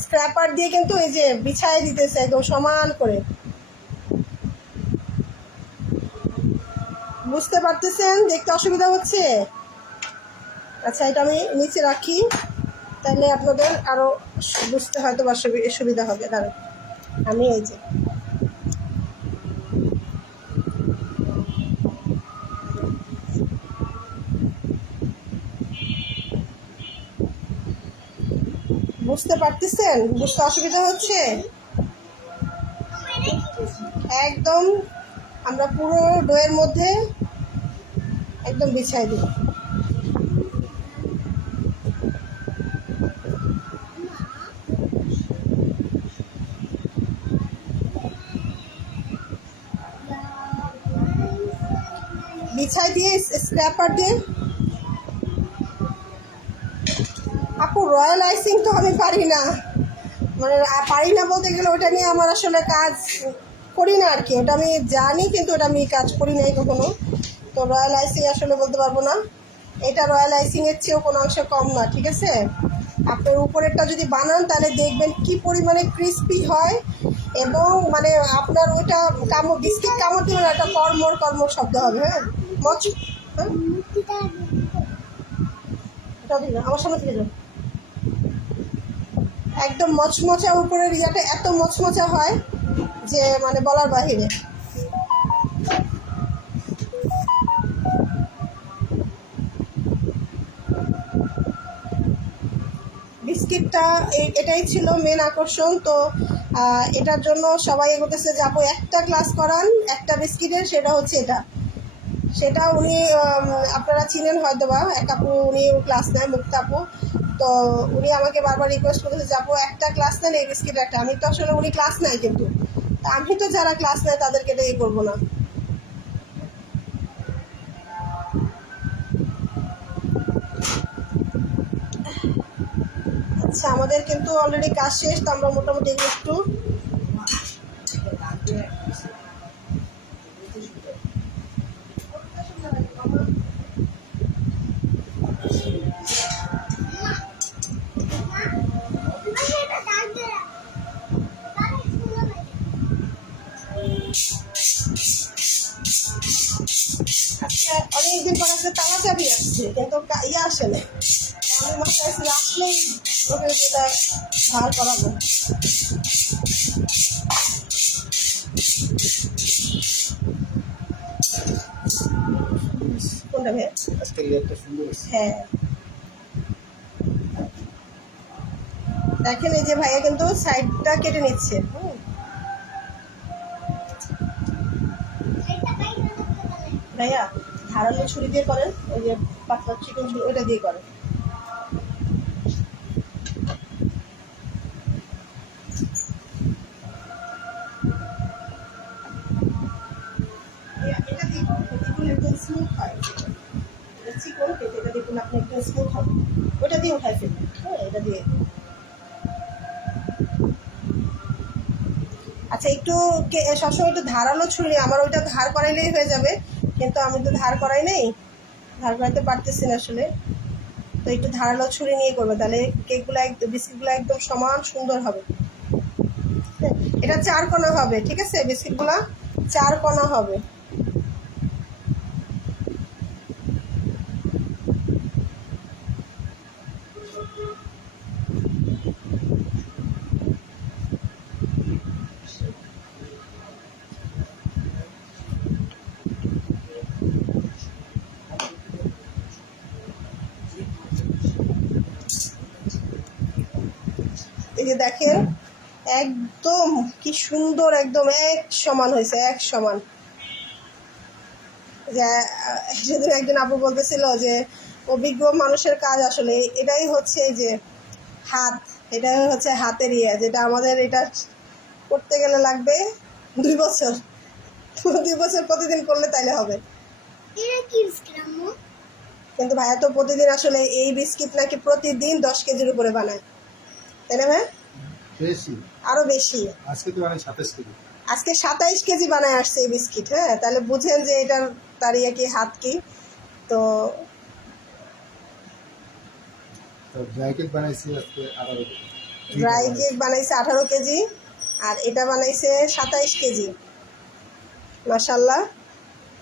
স্ক্র্যাপার দিয়ে কিন্তু এই যে বিছায় দিতেছে একদম সমান করে। বুঝতে পারতেছেন? দেখতে অসুবিধা হচ্ছে? আচ্ছা, এটা আমি নিচে রাখি, তাহলে আপনাদের আরও বুঝতে হয়তো বা সুবিধা হবে। দাঁড়ান, আমি এই যে বুঝতে পারতেছেন? বুঝতে অসুবিধা হচ্ছে? একদম আমরা পুরো ডোয়ের মধ্যে একদম বিছাই দিই। বিছাই দিয়ে স্ক্র্যাপার দিয়ে। আপু, রয়্যাল আইসিং তো আমি পারি না, মানে পারি না বলতে গেলে ওটা নিয়ে আমার আসলে কাজ করি না আর কি। ওটা আমি জানি, কিন্তু ওটা আমি কাজ করি নাই কখনো। তো রয়্যাল আইসিং আসলে বলতে পারবো না। এটা রয়্যাল আইসিংয়ের চেয়েও কোনো অংশে কম না, ঠিক আছে? আপনার উপরেরটা যদি বানান তাহলে দেখবেন কি পরিমাণে ক্রিস্পি হয়, এবং মানে আপনার ওটা কামড়, বিস্কিট কামড় দিবেন, একটা কর্মর কর্মর শব্দ হবে। হ্যাঁ, হ্যাঁ, এটা দিন, আমার সামনে থেকে যান। একদম মচমচা, উপরের ইয়াটা এত মচমচা হয় যে মানে বলার বাহিরে। বিস্কিটটা এটাই ছিল মেন আকর্ষণ। তো এটার জন্য সবাই এগোতেছে যে আপু একটা ক্লাস করান একটা বিস্কিটের, সেটা হচ্ছে এটা। সেটা উনি আপনারা চিনেন হয়তো বা, এক আপু উনি ক্লাস নেয়, মুক্তা আপু। তো উনি আমাকে বারবার রিকোয়েস্ট করেছে যে আপু একটা ক্লাস নেন এই বিস্কিট একটা। আমি তো আসলে উনি ক্লাস নেয়, কিন্তু আমি তো যারা ক্লাস নেয় তাদেরকে এটা ইয়ে করবো না। আচ্ছা, আমাদের কিন্তু অলরেডি কাজ শেষ, তো আমরা মোটামুটি একটু আজকে অনেকদিন পর আসলে তালা চাবি আসছে, কিন্তু ইয়ে আসে না। আমি মাথায় আসলেই ওকে যেটা ধার করাবো। কোনটা ভাই? আজকে লেয়ারটা সুন্দর হয়েছে। হ্যাঁ, দেখেন এই যে ভাইয়া কিন্তু সাইডটা কেটে নিচ্ছে। ভাইয়া ধারালো ছুরি দিয়ে করেন, ওই যে পাতলা চিকন ছুরি ওইটা দিয়ে করেন। এটা দেখুন, দেখুন একদম স্মুথ হয়। চিকন কেটে এটা দেখুন আপনি একদম স্মুথ হবে। ওটা দিয়ে উঠাই ফেলবেন। হ্যাঁ, এটা দিয়ে। আচ্ছা, একটু সবসময় একটু ধারালো ছুরি, আমার ওইটা ধার করাইলেই হয়ে যাবে, কিন্তু আমি তো ধার করাই নেই, ধার করাইতে পারতেছি না আসলে। তো একটু ধারালো ছুরি নিয়ে করবে, তাহলে কেকগুলো একদম, বিস্কিটগুলো একদম সমান সুন্দর হবে। হ্যাঁ, এটা 4 কোণা হবে, ঠিক আছে? বিস্কিটগুলো 4 কোণা হবে। এই যে দেখেন, একদম কি সুন্দর, একদম এক সমান হয়েছে, এক সমান। যে সেদিন একজন আপু বলতেছিল যে অভিজ্ঞ মানুষের কাজ আসলে এটাই হচ্ছে, এই যে হাত, এটাই হচ্ছে হাতের ইয়ে, যেটা আমাদের এটা করতে গেলে লাগবে 2 বছর। 2 বছর প্রতিদিন করলে তাইলে হবে। কিন্তু ভাইয়া তো প্রতিদিন আসলে এই বিস্কিট নাকি প্রতিদিন 10 কেজির উপরে বানায়, তাই না ভাই? বেশি, আরো বেশি। আজকে তো অনেক 27 কেজি। আজকে 27 কেজি বানায় আসছে এই বিস্কিট। হ্যাঁ, তাহলে বুঝেন যে এটার তার ইয়ে কি, হাত কি। তো ড্রাই কেক বানাইছি আজকে 18 কেজি। ড্রাই কেক বানাইছে 18 কেজি, আর এটা বানাইছে 27 কেজি। মাশাল্লাহ।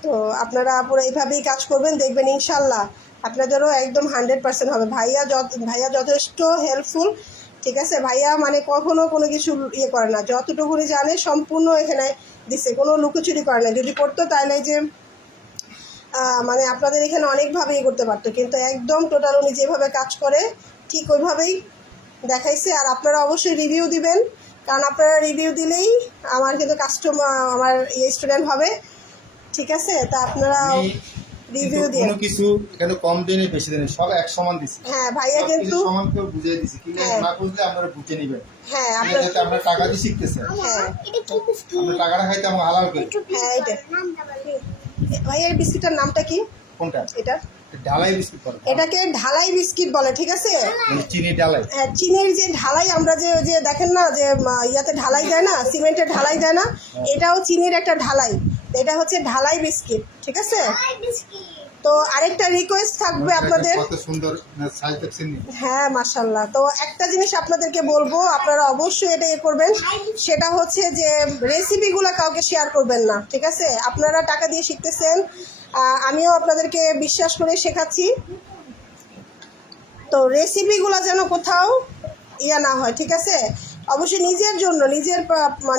তো আপনারা পুরো এইভাবেই কাজ করবেন, দেখবেন ইনশাল্লাহ আপনাদেরও একদম 100% হবে। ভাইয়া যথেষ্ট হেল্পফুল, ঠিক আছে। ভাইয়া মানে কখনো কোনো কিছু ইয়ে করে না, যতটুকুনি জানে সম্পূর্ণ এখানে দিছে, কোনো লুকোচুরি করে না। যদি করতো তাহলে যে মানে আপনাদের এখানে অনেকভাবে ইয়ে করতে পারতো, কিন্তু একদম টোটাল উনি যেভাবে কাজ করে ঠিক ওইভাবেই দেখাইছে। আর আপনারা অবশ্যই রিভিউ দিবেন, কারণ আপনারা রিভিউ দিলেই আমার কিন্তু আমার স্টুডেন্ট হবে, ঠিক আছে। তা আপনারা আমি কিন্তু রিভিউ দিয়ে কোনো কিছু এখানে কম দিনে বেশি দিনে সব এক সমান দিছি। হ্যাঁ ভাইয়া সব কিন্তু কিছু সমান করে বুঝিয়ে দিছি, কিন্তু হ্যাঁ। না বুঝলে আপনারা বুঝে নেবেন। হ্যাঁ ঠিক আছে, আপনারা টাকা দিয়ে শিখতেছেন, হ্যাঁ আপনার টাকাটা খাইতে আমাকে হালাল করে। হ্যাঁ এইটা ভাইয়া এই বিস্কিটটার নামটা কি? কোনটা? এটা ঢালাই বিস্কুট করে, এটাকে ঢালাই বিস্কিট বলে, ঠিক আছে। মানে চিনি ঢালাই। হ্যাঁ, চিনির যে ঢালাই আমরা যে যে দেখেন না যে ইয়াতে ঢালাই দেয় না, সিমেন্টের ঢালাই দেয় না, এটাও চিনির একটা ঢালাই। এটা হচ্ছে ঢালাই বিস্কিট, ঠিক আছে। তো আরেকটা রিকোয়েস্ট থাকবে আপনাদের। কত সুন্দর সাইজ দেখছেন। হ্যাঁ মাশাল্লাহ। তো একটা জিনিস আপনাদেরকে বলবো, আপনারা অবশ্যই এটা ইয়ে করবেন, সেটা হচ্ছে যে রেসিপিগুলো কাউকে শেয়ার করবেন না, ঠিক আছে। আপনারা টাকা দিয়ে শিখতেছেন, আমিও আপনাদেরকে বিশ্বাস করে শেখাচ্ছি, তো রেসিপিগুলো যেন কোথাও ইয়া না হয়, ঠিক আছে। অবশ্যই নিজের জন্য,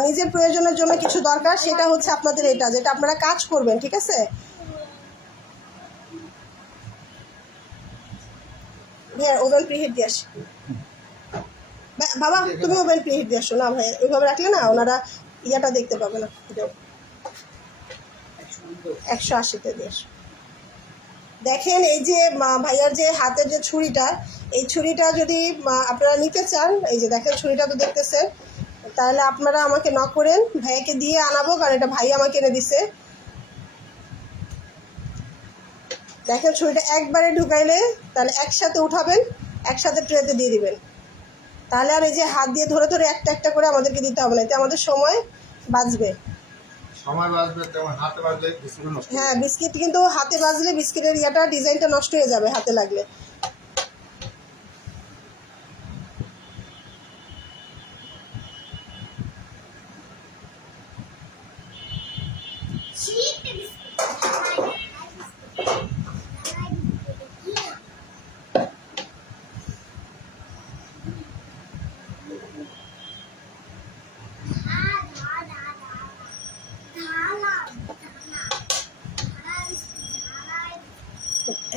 নিজের প্রয়োজনের জন্য কিছু দরকার, সেটা হচ্ছে আপনাদের এটা, যেটা আপনারা কাজ করবেন, ঠিক আছে। হ্যাঁ ওভেন প্রিহিট দিয়ে আসি বাবা, তুমি ওভেন প্রিহিট দিয়ে আসো না ভাই, ওইভাবে রাখলে না ওনারা ইয়াটা দেখতে পাবে না। 180-তে দিয়ে আসো। দেখেন এই যে ভাইয়ার যে হাতের যে ছুরিটা, এই ছুরিটা যদি আপনারা নিতে চান, এই যে দেখেন ছুরিটা তো দেখতেছেন, তাহলে আপনারা আমাকে নক করেন, ভাইয়াকে দিয়ে আনাবো, কারণ এটা ভাই আমাকে এনে দিছে। দেখেন ছুরিটা একবারে ঢুকাইলে তাহলে একসাথে উঠাবেন, একসাথে ট্রেতে দিয়ে দিবেন, তাহলে আর এই যে হাত দিয়ে ধরে ধরে একটা একটা করে আমাদেরকে দিতে হবে না, এতে আমাদের সময় বাঁচবে। সময় বাঁচবে, তেমন হাতে বাজলে বিস্কুট নষ্ট। হ্যাঁ বিস্কিট কিন্তু হাতে বাজলে বিস্কিটের ইয়াটা ডিজাইনটা নষ্ট হয়ে যাবে হাতে লাগলে।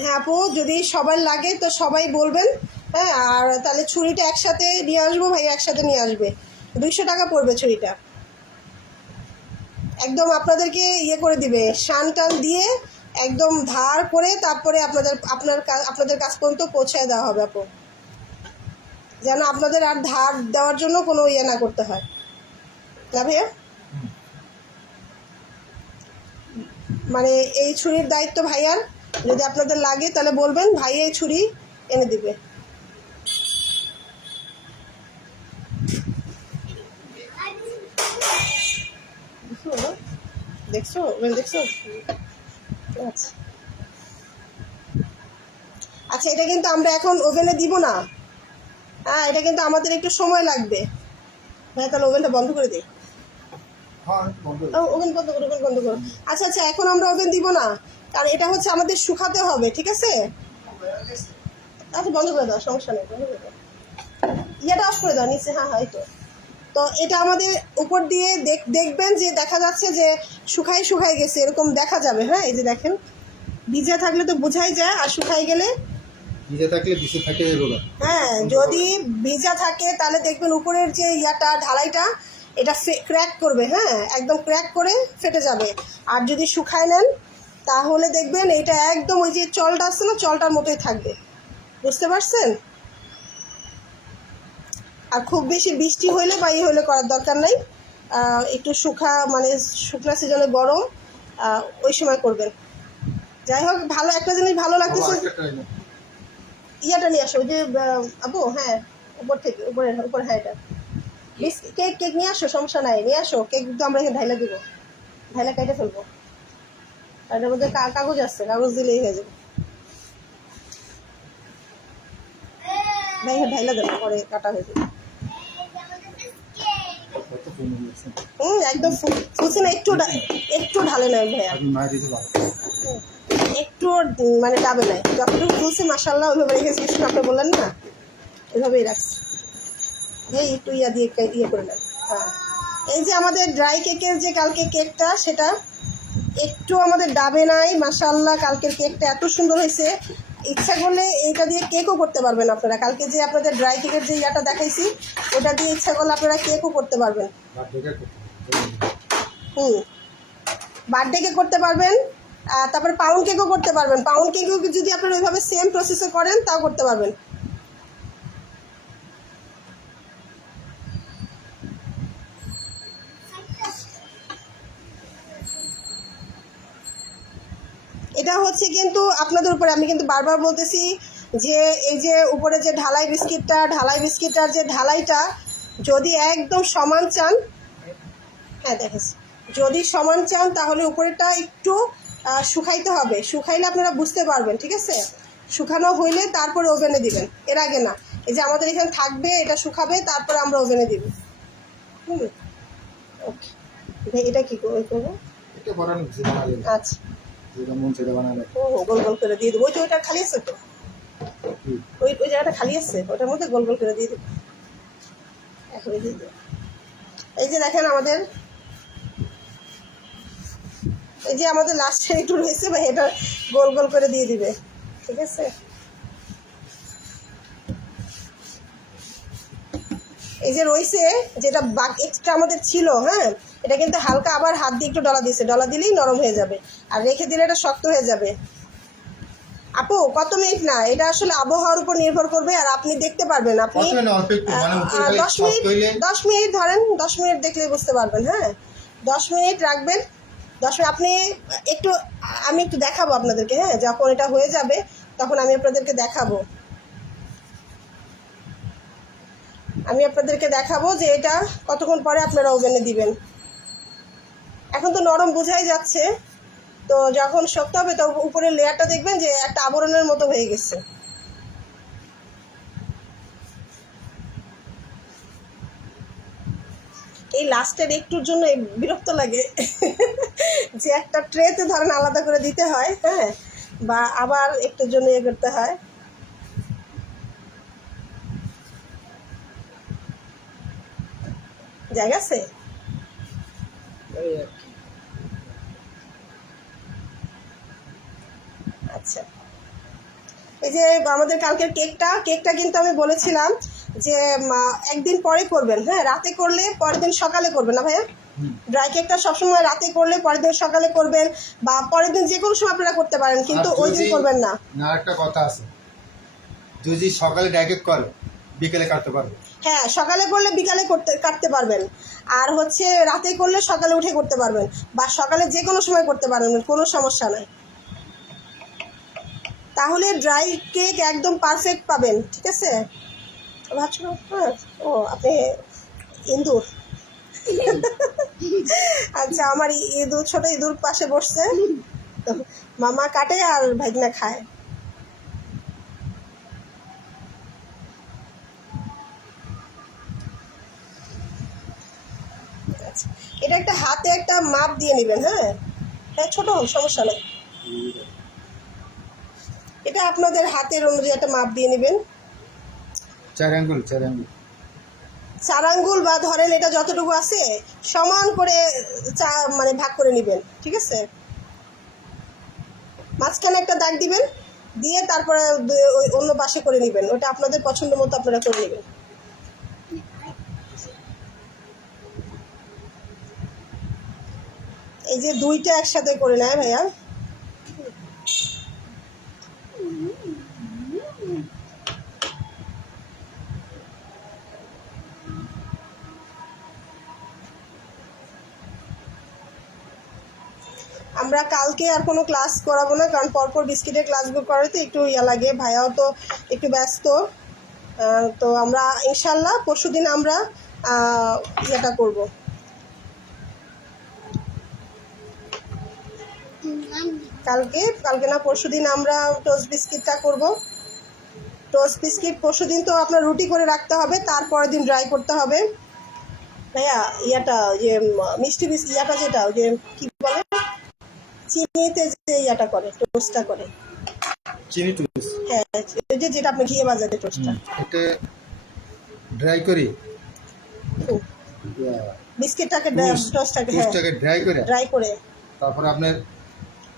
হ্যাঁ আপু, যদি সবার লাগে তো সবাই বলবেন, হ্যাঁ। আর তাহলে ছুরিটা একসাথে নিয়ে আসবো, ভাই একসাথে নিয়ে আসবে, 200 টাকা পড়বে ছুরিটা। একদম আপনাদেরকে ইয়ে করে দিবে, শান টান দিয়ে একদম ধার করে তারপরে আপনাদের কাছ পর্যন্ত পৌঁছায় দেওয়া হবে আপু, যেন আপনাদের আর ধার দেওয়ার জন্য কোনো ইয়ে না করতে হয়, না ভাইয়া। মানে এই ছুরির দায়িত্ব ভাইয়ার, যদি আপনাদের লাগে তাহলে বলবেন, ভাই এই ছুরি এনে দিবে। দেখছো দেখছো? আচ্ছা আচ্ছা, এটা কিন্তু আমরা এখন ওভেনে দিব না, হ্যাঁ এটা কিন্তু আমাদের একটু সময় লাগবে। ভাই তাহলে ওভেনটা বন্ধ করে দিই। ওভেন বন্ধ করো, ওভেন বন্ধ করো। আচ্ছা আচ্ছা, এখন আমরা ওভেন দিব না, কারণ এটা হচ্ছে আমাদের শুকাতে হবে, ঠিক আছে। আচ্ছা বন্ধ করে দাও, সমস্যা নেই, বন্ধ করে দাও, ইয়েটা অফ করে দাও নিচে। হ্যাঁ হ্যাঁ, এই তো। তো এটা আমাদের উপর দিয়ে দেখবেন যে দেখা যাচ্ছে যে শুকাই গেছে, এরকম দেখা যাবে। হ্যাঁ এই যে দেখেন, ভিজে থাকলে তো বোঝাই যায়, আর শুকাই গেলে ভিজে থাকলে ভিজে থাকে এগুলো। হ্যাঁ যদি ভিজা থাকে তাহলে দেখবেন উপরের যে ইয়াটা ঢালাইটা এটা ক্র্যাক করবে, হ্যাঁ একদম ক্র্যাক করে ফেটে যাবে। আর যদি শুকায় নেন তাহলে দেখবেন এটা একদম ওই যে চলটা আছে না, চলটার মতোই থাকবে, বুঝতে পারছেন। আর খুব বেশি বৃষ্টি হইলে বা ই হইলে করার দরকার নাই, একটু মানে শুকনা সিজনে গরম, ওই সময় করবেন। যাই হোক, ভালো একটা জিনিস ভালো লাগতেছে, ইয়াটা নিয়ে আসো ওই যে আপু, হ্যাঁ উপর থেকে উপরে, হ্যাঁ এটা কেক নিয়ে আসো, সমস্যা নাই, নিয়ে আসো কেক, তো আমরা এখানে ঢাইলা দিব, ঢাইলা কেটে ফেলবো, আর এটার মধ্যে কাগজ আছে, কাগজ দিলেই হয়ে যাবে। ভাই ঢাইলা দেবো, পরে কাটা হয়ে যাবে। একদম ফুলছে না, একটু ঢালে নাই ভাইয়া, একটু মানে ডাবে নাই, যতটুকু ফুলছে মাশাআল্লাহ ওইভাবে রেখেছি। আপনি বললেন না, এভাবেই রাখছি। এই একটু ইয়ে করে নেন। হ্যাঁ, এই যে আমাদের ড্রাই কেকের যে কালকে কেকটা, সেটা একটু আমাদের ডাবে নাই মাশাআল্লাহ। কালকের কেকটা এত সুন্দর হয়েছে, ইচ্ছা করলে এইটা দিয়ে কেকও করতে পারবেন আপনারা। কালকে যে আপনাদের ড্রাই কেকের যে ইয়াটা দেখাইছি, ওটা দিয়ে ইচ্ছা করলে আপনারা কেকও করতে পারবেন। বার্থডে কেক করতে পারবেন, তারপরে পাউন্ড কেকও করতে পারবেন। পাউন্ড কেকও যদি আপনারা ওইভাবে সেম প্রসেসে করেন তাও করতে পারবেন। এটা হচ্ছে কিন্তু আপনাদের উপরে, আমি কিন্তু বারবার বলতেছি যে এই যে উপরে যে ঢালাই বিস্কিটটার যে ঢালাইটা যদি একদম সমান চান, হ্যাঁ দেখেছি, যদি সমান চান তাহলে উপরেটা একটু শুকাইতে হবে। শুকাইলে আপনারা বুঝতে পারবেন, ঠিক আছে? শুকানো হইলে তারপরে ওভেনে দিবেন, এর আগে না। এই যে আমাদের এখানে থাকবে, এটা শুকাবে, তারপরে আমরা ওভেনে দিব। ওকে, এটা কি করবো? আচ্ছা, গোল গোল করে দিয়ে দেবো। ওইটা খালি আছে তো, ওই জায়গাটা খালি আছে, ওটার মধ্যে গোল গোল করে দিয়ে দেবো। এখন দিয়ে দেবো। এই যে দেখেন আমাদের, এই যে আমাদের লাস্টে একটু রয়েছে, বা এটা গোল গোল করে দিয়ে দিবে, ঠিক আছে? এই যে রয়েছে যেটা এক্সট্রা আমাদের ছিল, হ্যাঁ, এটা কিন্তু হালকা আবার হাত দিয়ে একটু ডলা দিলেই নরম হয়ে যাবে, আর রেখে দিলে এটা শক্ত হয়ে যাবে। আপু কত মিনিট না, এটা আসলে আবহাওয়ার উপর নির্ভর করবে, আর আপনি দেখতে পারবেন। আপনি 10 মিনিট ধরেন, 10 মিনিট দেখলেই বুঝতে পারবেন। হ্যাঁ, 10 মিনিট রাখবেন। 10 মিনিট আপনি আমি একটু দেখাবো আপনাদেরকে। হ্যাঁ, যখন এটা হয়ে যাবে তখন আমি আপনাদেরকে দেখাবো যে এটা কতক্ষণ পরে আপনারা ওভেনে দিবেন। এখন তো নরম বোঝাই যাচ্ছে, তো যখন শক্ত হবে তো উপরের লেয়ারটা দেখবেন যে একটা আবরণের মতো হয়ে গেছে। এই লাস্টের একটুর জন্য বিরক্ত লাগে যে একটা ট্রেতে ধরেন আলাদা করে দিতে হয়, হ্যাঁ, বা আবার একটুর জন্য ইয়ে করতে হয়। জায়গা আছে? আচ্ছা, এই যে আমাদের কালকের কেকটা কিন্তু আমি বলেছিলাম যে একদিন পরে করবেন। হ্যাঁ, রাতে করলে পরের দিন সকালে করবেন না ভাইয়া। ড্রাই কেকটা সবসময় রাতে করলে পরের দিন সকালে করবেন, বা পরের দিন যে কোনো সময় আপনারা করতে পারেন, কিন্তু ওই দিন করবেন না। একটা কথা আছে, যদি সকালে ড্রাই কেক করে বিকেলে কাটতে পারবে। হ্যাঁ, সকালে করলে বিকালে কাটতে পারবেন, আর হচ্ছে রাতে করলে সকালে উঠে করতে পারবেন, বা সকালে যে কোনো সময় করতে পারবেন, কোনো সমস্যা নাই। তাহলে ড্রাই কেক একদম পারফেক্ট পাবেন, ঠিক আছে? ভাবছো? হ্যাঁ, ও আপনি ইন্দুর আচ্ছা, আমার ছোট ইঁদুর পাশে বসছে, মামা কাটে আর ভাইগনা খায়। আচ্ছা, এটা একটা হাতে একটা মাপ দিয়ে নেবেন। হ্যাঁ, হ্যাঁ, ছোট হোক সমস্যা নেই, এটা আপনাদের হাতের অনুযায়ী একটা মাপ দিয়ে নেবেন। 4 আঙ্গুল বা ধরেন এটা যতটুকু আছে সমান করে মানে ভাগ করে নেবেন, ঠিক আছে? মাঝখানে একটা দাগ দিবেন, দিয়ে তারপরে ওই অন্য পাশে করে নেবেন। ওটা আপনাদের পছন্দ মতো আপনারা করে নেবেন। এই যে দুইটা একসাথে করে নেয় ভাইয়া। আমরা কালকে আর কোনো ক্লাস করাবো না, কারণ পরপর বিস্কিটের ক্লাসগুলো করাতে একটু ইয়া লাগে, ভাইয়াও তো একটু ব্যস্ত। তো আমরা ইনশাল্লাহ পরশুদিন আমরা ইয়েটা করব। কালকে না পরশুদিন আমরা টোস্ট বিস্কিটটা করব। টোস্ট বিস্কিট পরশুদিন তো আপনার রুটি করে রাখতে হবে, তারপরের দিন ড্রাই করতে হবে। ভাইয়া ইয়াটা ওই যে মিষ্টি ইয়াটা যেটা ওই যে কি বলে চিনিতে যে ইয়াটা করে টোস্টটা করে, চিনি টুস হ্যাঁ ওই যে যেটা আপনি ঘিয়ে বাজারে টোস্টটা এটা ড্রাই করি, বিস্কিটটাকে টোস্টটাকে হ্যাঁ টুসটাকে ড্রাই করে ড্রাই করে তারপরে আপনার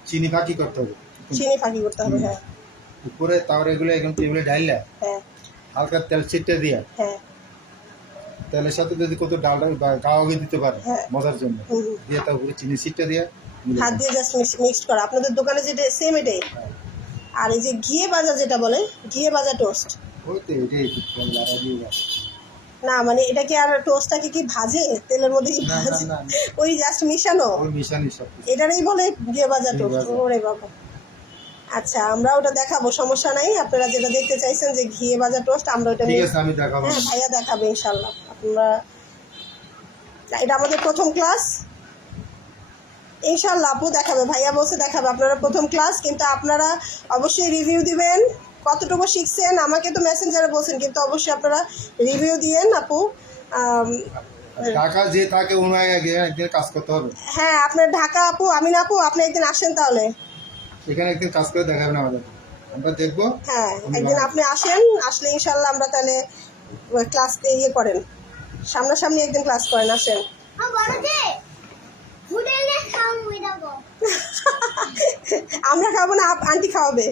চিনি ফাঁকি করতে হবে চিনি ফাঁকি করতে হবে, হ্যাঁ উপরে, তারপরে এগুলো একদম টেবিলে ঢাইলা হ্যাঁ হালকা তেল ছিটে দিয়ে হ্যাঁ তেলের সাথে যদি কত ডালটা বা গাওয়া দিতে পারে হ্যাঁ। মজার জন্য, হুম, হুম। দিয়ে তার উপরে চিনি ছিটে দিয়ে হাত দিয়ে জাস্ট মিক্সড করা আপনাদের দোকানে যেটা সেম এটাই। হ্যাঁ। আর এই যে ঘিয়ে ভাজা যেটা বলে ঘিয়ে ভাজা টোস্ট, ওই তো এটাই ঠিক লাড়া দিয়ে দাও। না মানে এটা কি আর টোস্টটাকে কি ভাজে তেলের মধ্যে কি না, না, ভাজে? না, না। ওই জাস্ট মিশানো, ওই মিশানি সব কিছু। এটারই বলে ঘিয়ে ভাজা ঘিয়ে টোস্ট। ভাজা। ওরে বাবা, আচ্ছা আমরা ওটা দেখাবো, সমস্যা নাই। আপনারা যেটা দেখতে চাইছেন যে ঘিয়ে ভাজা টোস্ট, আমরা ওটা ঠিক আছে, আমি দেখাবো। হ্যাঁ ভাইয়া দেখাবে ইনশাল্লাহ। আপনারা এটা আমাদের প্রথম ক্লাস, ইনশাল্লাহ আপু দেখাবে, ভাইয়া বলছে দেখাবে। আপনারা প্রথম ক্লাস, কিন্তু আপনারা অবশ্যই রিভিউ দিবেন কতটুকু শিখছেন। আমাকে তো মেসেঞ্জারে বলছেন, কিন্তু অবশ্যই আপনারা রিভিউ দিয়েন আপু। ঢাকা যে থাকে ওনাকে একদিন কাজ করতে হবে, হ্যাঁ আপনার ঢাকা আপু, আমিন আপু আপনি একদিন আসেন তাহলে। এখানে একদিন কাজ করে দেখাবেন আমাদের, আমরা দেখবো। হ্যাঁ একদিন আপনি আসেন, আসলে ইনশাল্লাহ আমরা তাহলে ক্লাস ইয়ে করেন, সামনাসামনি একদিন ক্লাস করেন, আসেন। আমরা খাবো না, আন্টি খাওয়াবে।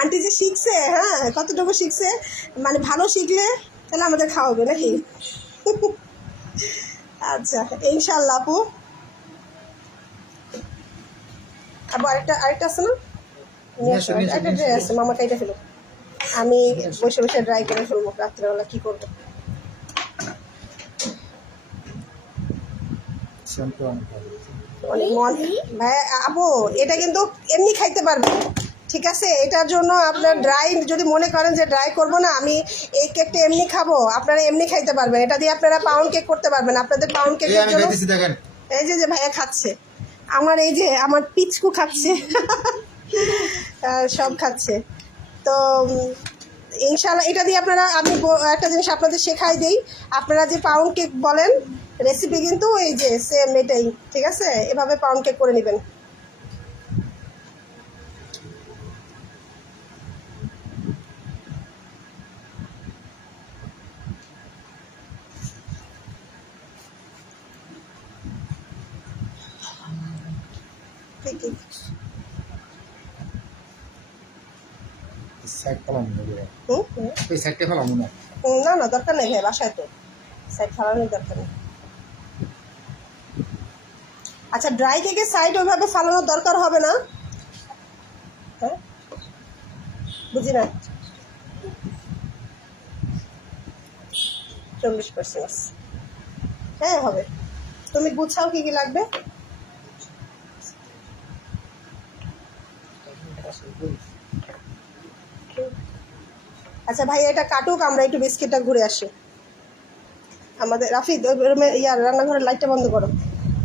আন্টি যে শিখছে, হ্যাঁ কতটুকু শিখছে, মানে ভালো শিখলে তাহলে আমাদের খাওয়াবে নাকি? আচ্ছা ইনশাল্লাহ আপু। আপু আরেকটা আছে না, একটা ড্রাই আছে, মামা কাইটা ফেলো, আমি বসে বসে ড্রাই করে ফেলবো রাত্রেবেলা, কি করবো। অনেক মন ভাই আপু, এটা কিন্তু এমনি খাইতে পারবেন, ঠিক আছে? এটার জন্য আপনার ড্রাই যদি মনে করেন যে ড্রাই করব না, আমি এই কেকটা এমনি খাবো, আপনারা এমনি খাইতে পারবেন। এটা দিয়ে আপনারা পাউন্ড কেক করতে পারবেন। আপনাদের পাউন্ড কেকের জন্য দেখেন এই যে ভাইয়া খাচ্ছে, আমার এই যে আমার পিচকু খাচ্ছে, সব খাচ্ছে। তো ইনশাল্লাহ এটা দিয়ে আপনারা, আমি একটা জিনিস আপনাদের শেখাই দিই, আপনারা যে পাউন্ড কেক বলেন রেসিপি কিন্তু এই যে সেম এটাই, ঠিক আছে? এভাবে পাউন্ড কেক করে নেবেন। ঠিক ঠিক। সাইড ফেলাম হুম হুম। ওই সাইডটা ফেলাম না, না না দরকার নেই ভাই, বাসায় তো সাইড ফালানোর দরকার নেই। আচ্ছা ড্রাই কেকের সাইড ওইভাবে ফালানোর দরকার হবে না, হ্যাঁ বুঝি না। 40% হ্যাঁ হবে। তুমি গুছাও কি কি লাগবে। আচ্ছা ভাই এটা কাটুক, আমরা একটু বিস্কিটটা ঘুরে আসি। আমাদের রাফি ইয়ার রান্নাঘরের লাইটটা বন্ধ করো।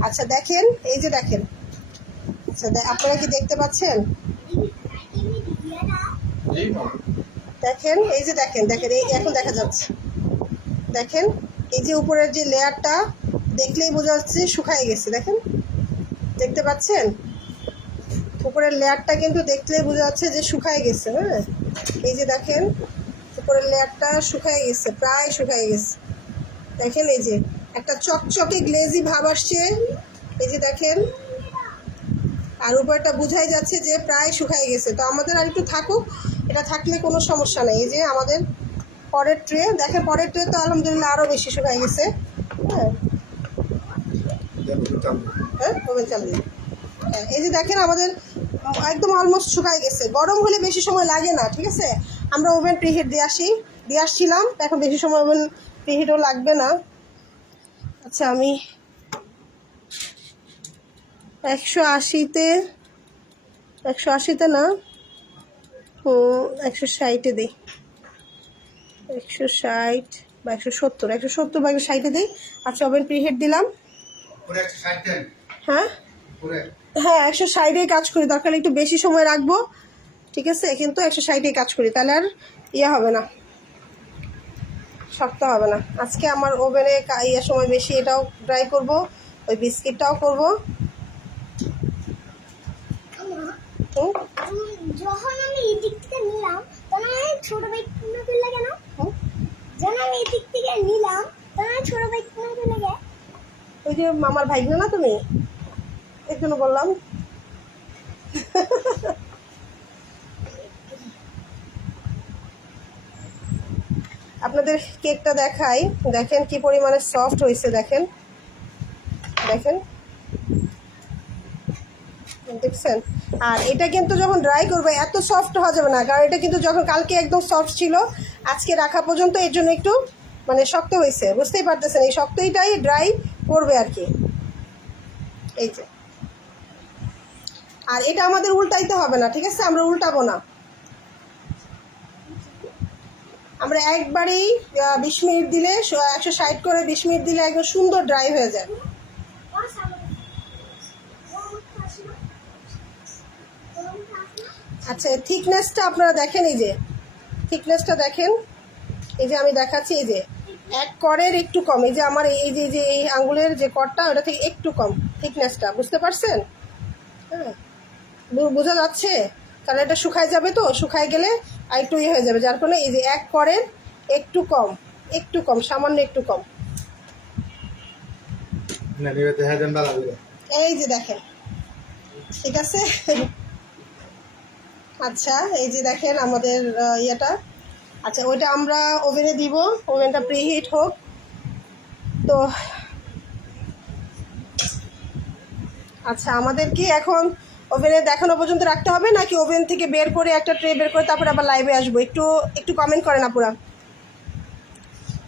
আচ্ছা দেখেন, এই যে দেখেন, আচ্ছা আপনারা কি দেখতে পাচ্ছেন? দেখেন এই যে দেখেন দেখেন এই এখন দেখা যাচ্ছে, দেখেন এই যে উপরের যে লেয়ারটা দেখলেই বোঝা যাচ্ছে শুকায় গেছে, দেখেন দেখতে পাচ্ছেন উপরের লেয়ারটা কিন্তু দেখলেই বোঝা যাচ্ছে যে শুকায় গেছে। হ্যাঁ এই যে দেখেন উপরের লেয়ারটা শুকায় গেছে, প্রায় শুকায় গেছে। দেখেন এই যে একটা চকচকে গ্লেজি ভাব আসছে, এই যে দেখেন, আর উপরটা বোঝাই যাচ্ছে যে প্রায় শুকায় গেছে। তো আমাদের আর একটু থাকুক, এটা থাকলে কোনো সমস্যা নেই। এই যে আমাদের পরের ট্রে, দেখেন পরের ট্রে তো আলহামদুলিল্লাহ আরও বেশি শুকায় গেছে। হ্যাঁ হ্যাঁ ওভেন চালু দিন। হ্যাঁ এই যে দেখেন আমাদের একদম অলমোস্ট শুকায় গেছে। গরম হলে বেশি সময় লাগে না, ঠিক আছে? আমরা ওভেন প্রিহিট দিয়ে আসছিলাম, এখন বেশি সময় ওভেন প্রিহিটও লাগবে না। আচ্ছা আমি 180-তে না 160-এ দিই, 160 বা 170 বা 160-এ দিই। আচ্ছা ওভেন প্রিহিট দিলাম। হ্যাঁ হ্যাঁ 160-এই কাজ করি, দরকার একটু বেশি সময় রাখবো, ঠিক আছে? কিন্তু 160-এই কাজ করি, তাহলে আর ইয়ে হবে না। শক্ত হবে না। আজকে আমার ওভেনে ইয়ে সময় বেশি, এটাও ট্রাই করব, ওই বিস্কিটটাও করব। যখন আমি এদিক থেকে নিলাম তখন আমি ছোট বাইক কিনে ফেললে কেন? যখন আমি এদিক থেকে নিলাম তখন আমি ছোট বাইক কিনে ফেললে কে? ওই যে আমার ভাইগনা না তুমি, এর জন্য বললাম। আপনাদের কেকটা দেখাই, দেখেন কি পরিমাণে সফট হয়েছে, দেখেন দেখেন, দেখছেন। আর এটা কিন্তু যখন ড্রাই করবে এত সফট হওয়া যাবে না, কারণ এটা কিন্তু যখন কালকে একদম সফট ছিল, আজকে রাখা পর্যন্ত এর জন্য একটু মানে শক্ত হয়েছে, বুঝতেই পারতেছেন। এই শক্তইটাই ড্রাই করবে আর কি, এই যে। আর এটা আমাদের উল্টাইতে হবে না, ঠিক আছে, আমরা উল্টাবো না, আমরা একবারেই 20 মিনিট দিলে 160 করে 20 মিনিট দিলে একদম সুন্দর ড্রাই হয়ে যায়। আচ্ছা, থিকনেসটা আপনারা দেখেন, এই যে থিকনেসটা দেখেন, এই যে আমি দেখাচ্ছি, এই যে এক করের একটু কম, এই যে আমার এই যে এই আঙ্গুলের যে করটা ওটা থেকে একটু কম থিকনেসটা, বুঝতে পারছেন? হ্যাঁ, বোঝা যাচ্ছে, কারণ এটা শুকায় যাবে, তো শুকায় গেলে আর একটু ইয়ে হয়ে যাবে, যার কারণে এই যে এক করের একটু কম, একটু কম, সামান্য একটু কম। না নিবে দেখা দেন বালা দিলে এই যে দেখেন, ঠিক আছে। আচ্ছা, এই যে দেখেন আমাদের ইয়েটা। আচ্ছা, ওইটা আমরা ওভেনে দিব, ওভেনটা প্রিহিট হোক। তো আচ্ছা, আমাদের কি এখন ওভেনে দেখানো পর্যন্ত রাখতে হবে, নাকি ওভেন থেকে বের করে একটা ট্রে বের করে তারপরে আবার লাইভে আসবো? একটু একটু কমেন্ট করেন আপুরা,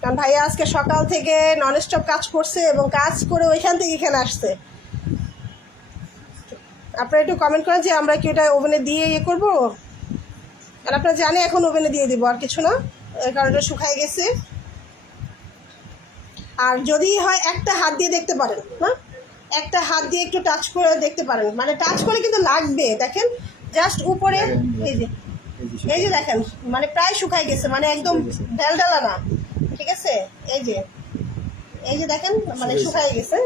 কারণ ভাইয়া আজকে সকাল থেকে নন স্টপ কাজ করছে এবং কাজ করে ওইখান থেকে এখানে আসছে। আপনারা একটু কমেন্ট করেন যে আমরা কি ওটা ওভেনে দিয়ে ইয়ে করবো, আর আপনারা জানে এখন ওভেনে দিয়ে দিব, আর কিছু না, কারণ এটা শুকায় গেছে। আর যদি হয় একটা হাত দিয়ে দেখতে পারেন, হ্যাঁ, একটা হাত দিয়ে একটু টাচ করে দেখতে পারেন, মানে টাচ করে কিন্তু লাগবে, দেখেন জাস্ট উপরে, এই যে দেখেন, মানে প্রায় শুকায় গেছে, মানে একদম ঢালঢালা না, ঠিক আছে। এই যে দেখেন, মানে শুকায় গেছে,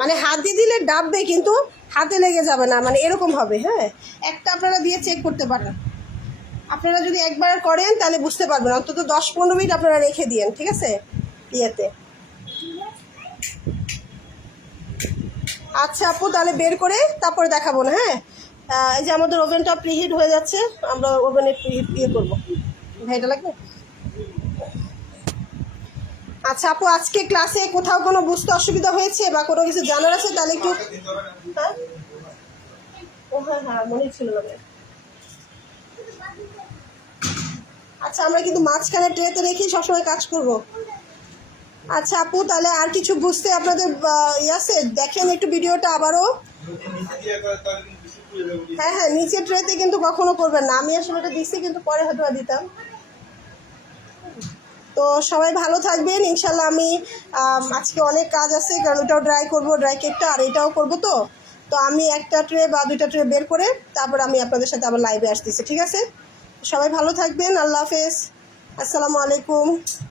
মানে হাত দিয়ে দিলে ডাববে কিন্তু হাতে লেগে যাবে না, মানে এরকম হবে। হ্যাঁ, একটা আপনারা দিয়ে চেক করতে পারেন, আপনারা যদি একবার করেন তাহলে বুঝতে পারবেন, অন্তত 10-15 মিনিট আপনারা রেখে দিয়েন, ঠিক আছে, ইয়েতে। আচ্ছা আপু, তাহলে বের করে তারপরে দেখাবো না? হ্যাঁ, এই যে আমাদের ওভেনটা প্রিহিট হয়ে যাচ্ছে, আমরা ওভেনে প্রিহিট ইয়ে করবো। ভাইটা লাগবে। আচ্ছা আপু, আজকে ক্লাসে কোথাও কোনো বুঝতে অসুবিধা হয়েছে বা কোনো কিছু জানার আছে তাহলে একটু। হ্যাঁ, ও হ্যাঁ হ্যাঁ, মনে ছিল না। আচ্ছা, আমরা কিন্তু মাঝখানে ট্রেতে রেখেই সবসময় কাজ করব। আচ্ছা আপু, তাহলে আর কিছু বুঝতে আপনাদের আছে, দেখেন একটু ভিডিওটা আবারও। হ্যাঁ হ্যাঁ, নিচে ট্রেতে কিন্তু কখনো করবেন না, আমি আসলে এটা দিচ্ছি কিন্তু পরে হয়তো দিতাম। তো সবাই ভালো থাকবেন ইনশাল্লাহ। আমি আজকে অনেক কাজ আছে, কারণ ওটাও ড্রাই করব, ড্রাই কেকটা, আর এটাও করবো। তো তো আমি একটা ট্রে বা 2টা ট্রে বের করে তারপর আমি আপনাদের সাথে আবার লাইভে আসতেছি, ঠিক আছে? সবাই ভালো থাকবেন, আল্লাহ হাফেজ, আসসালামু আলাইকুম।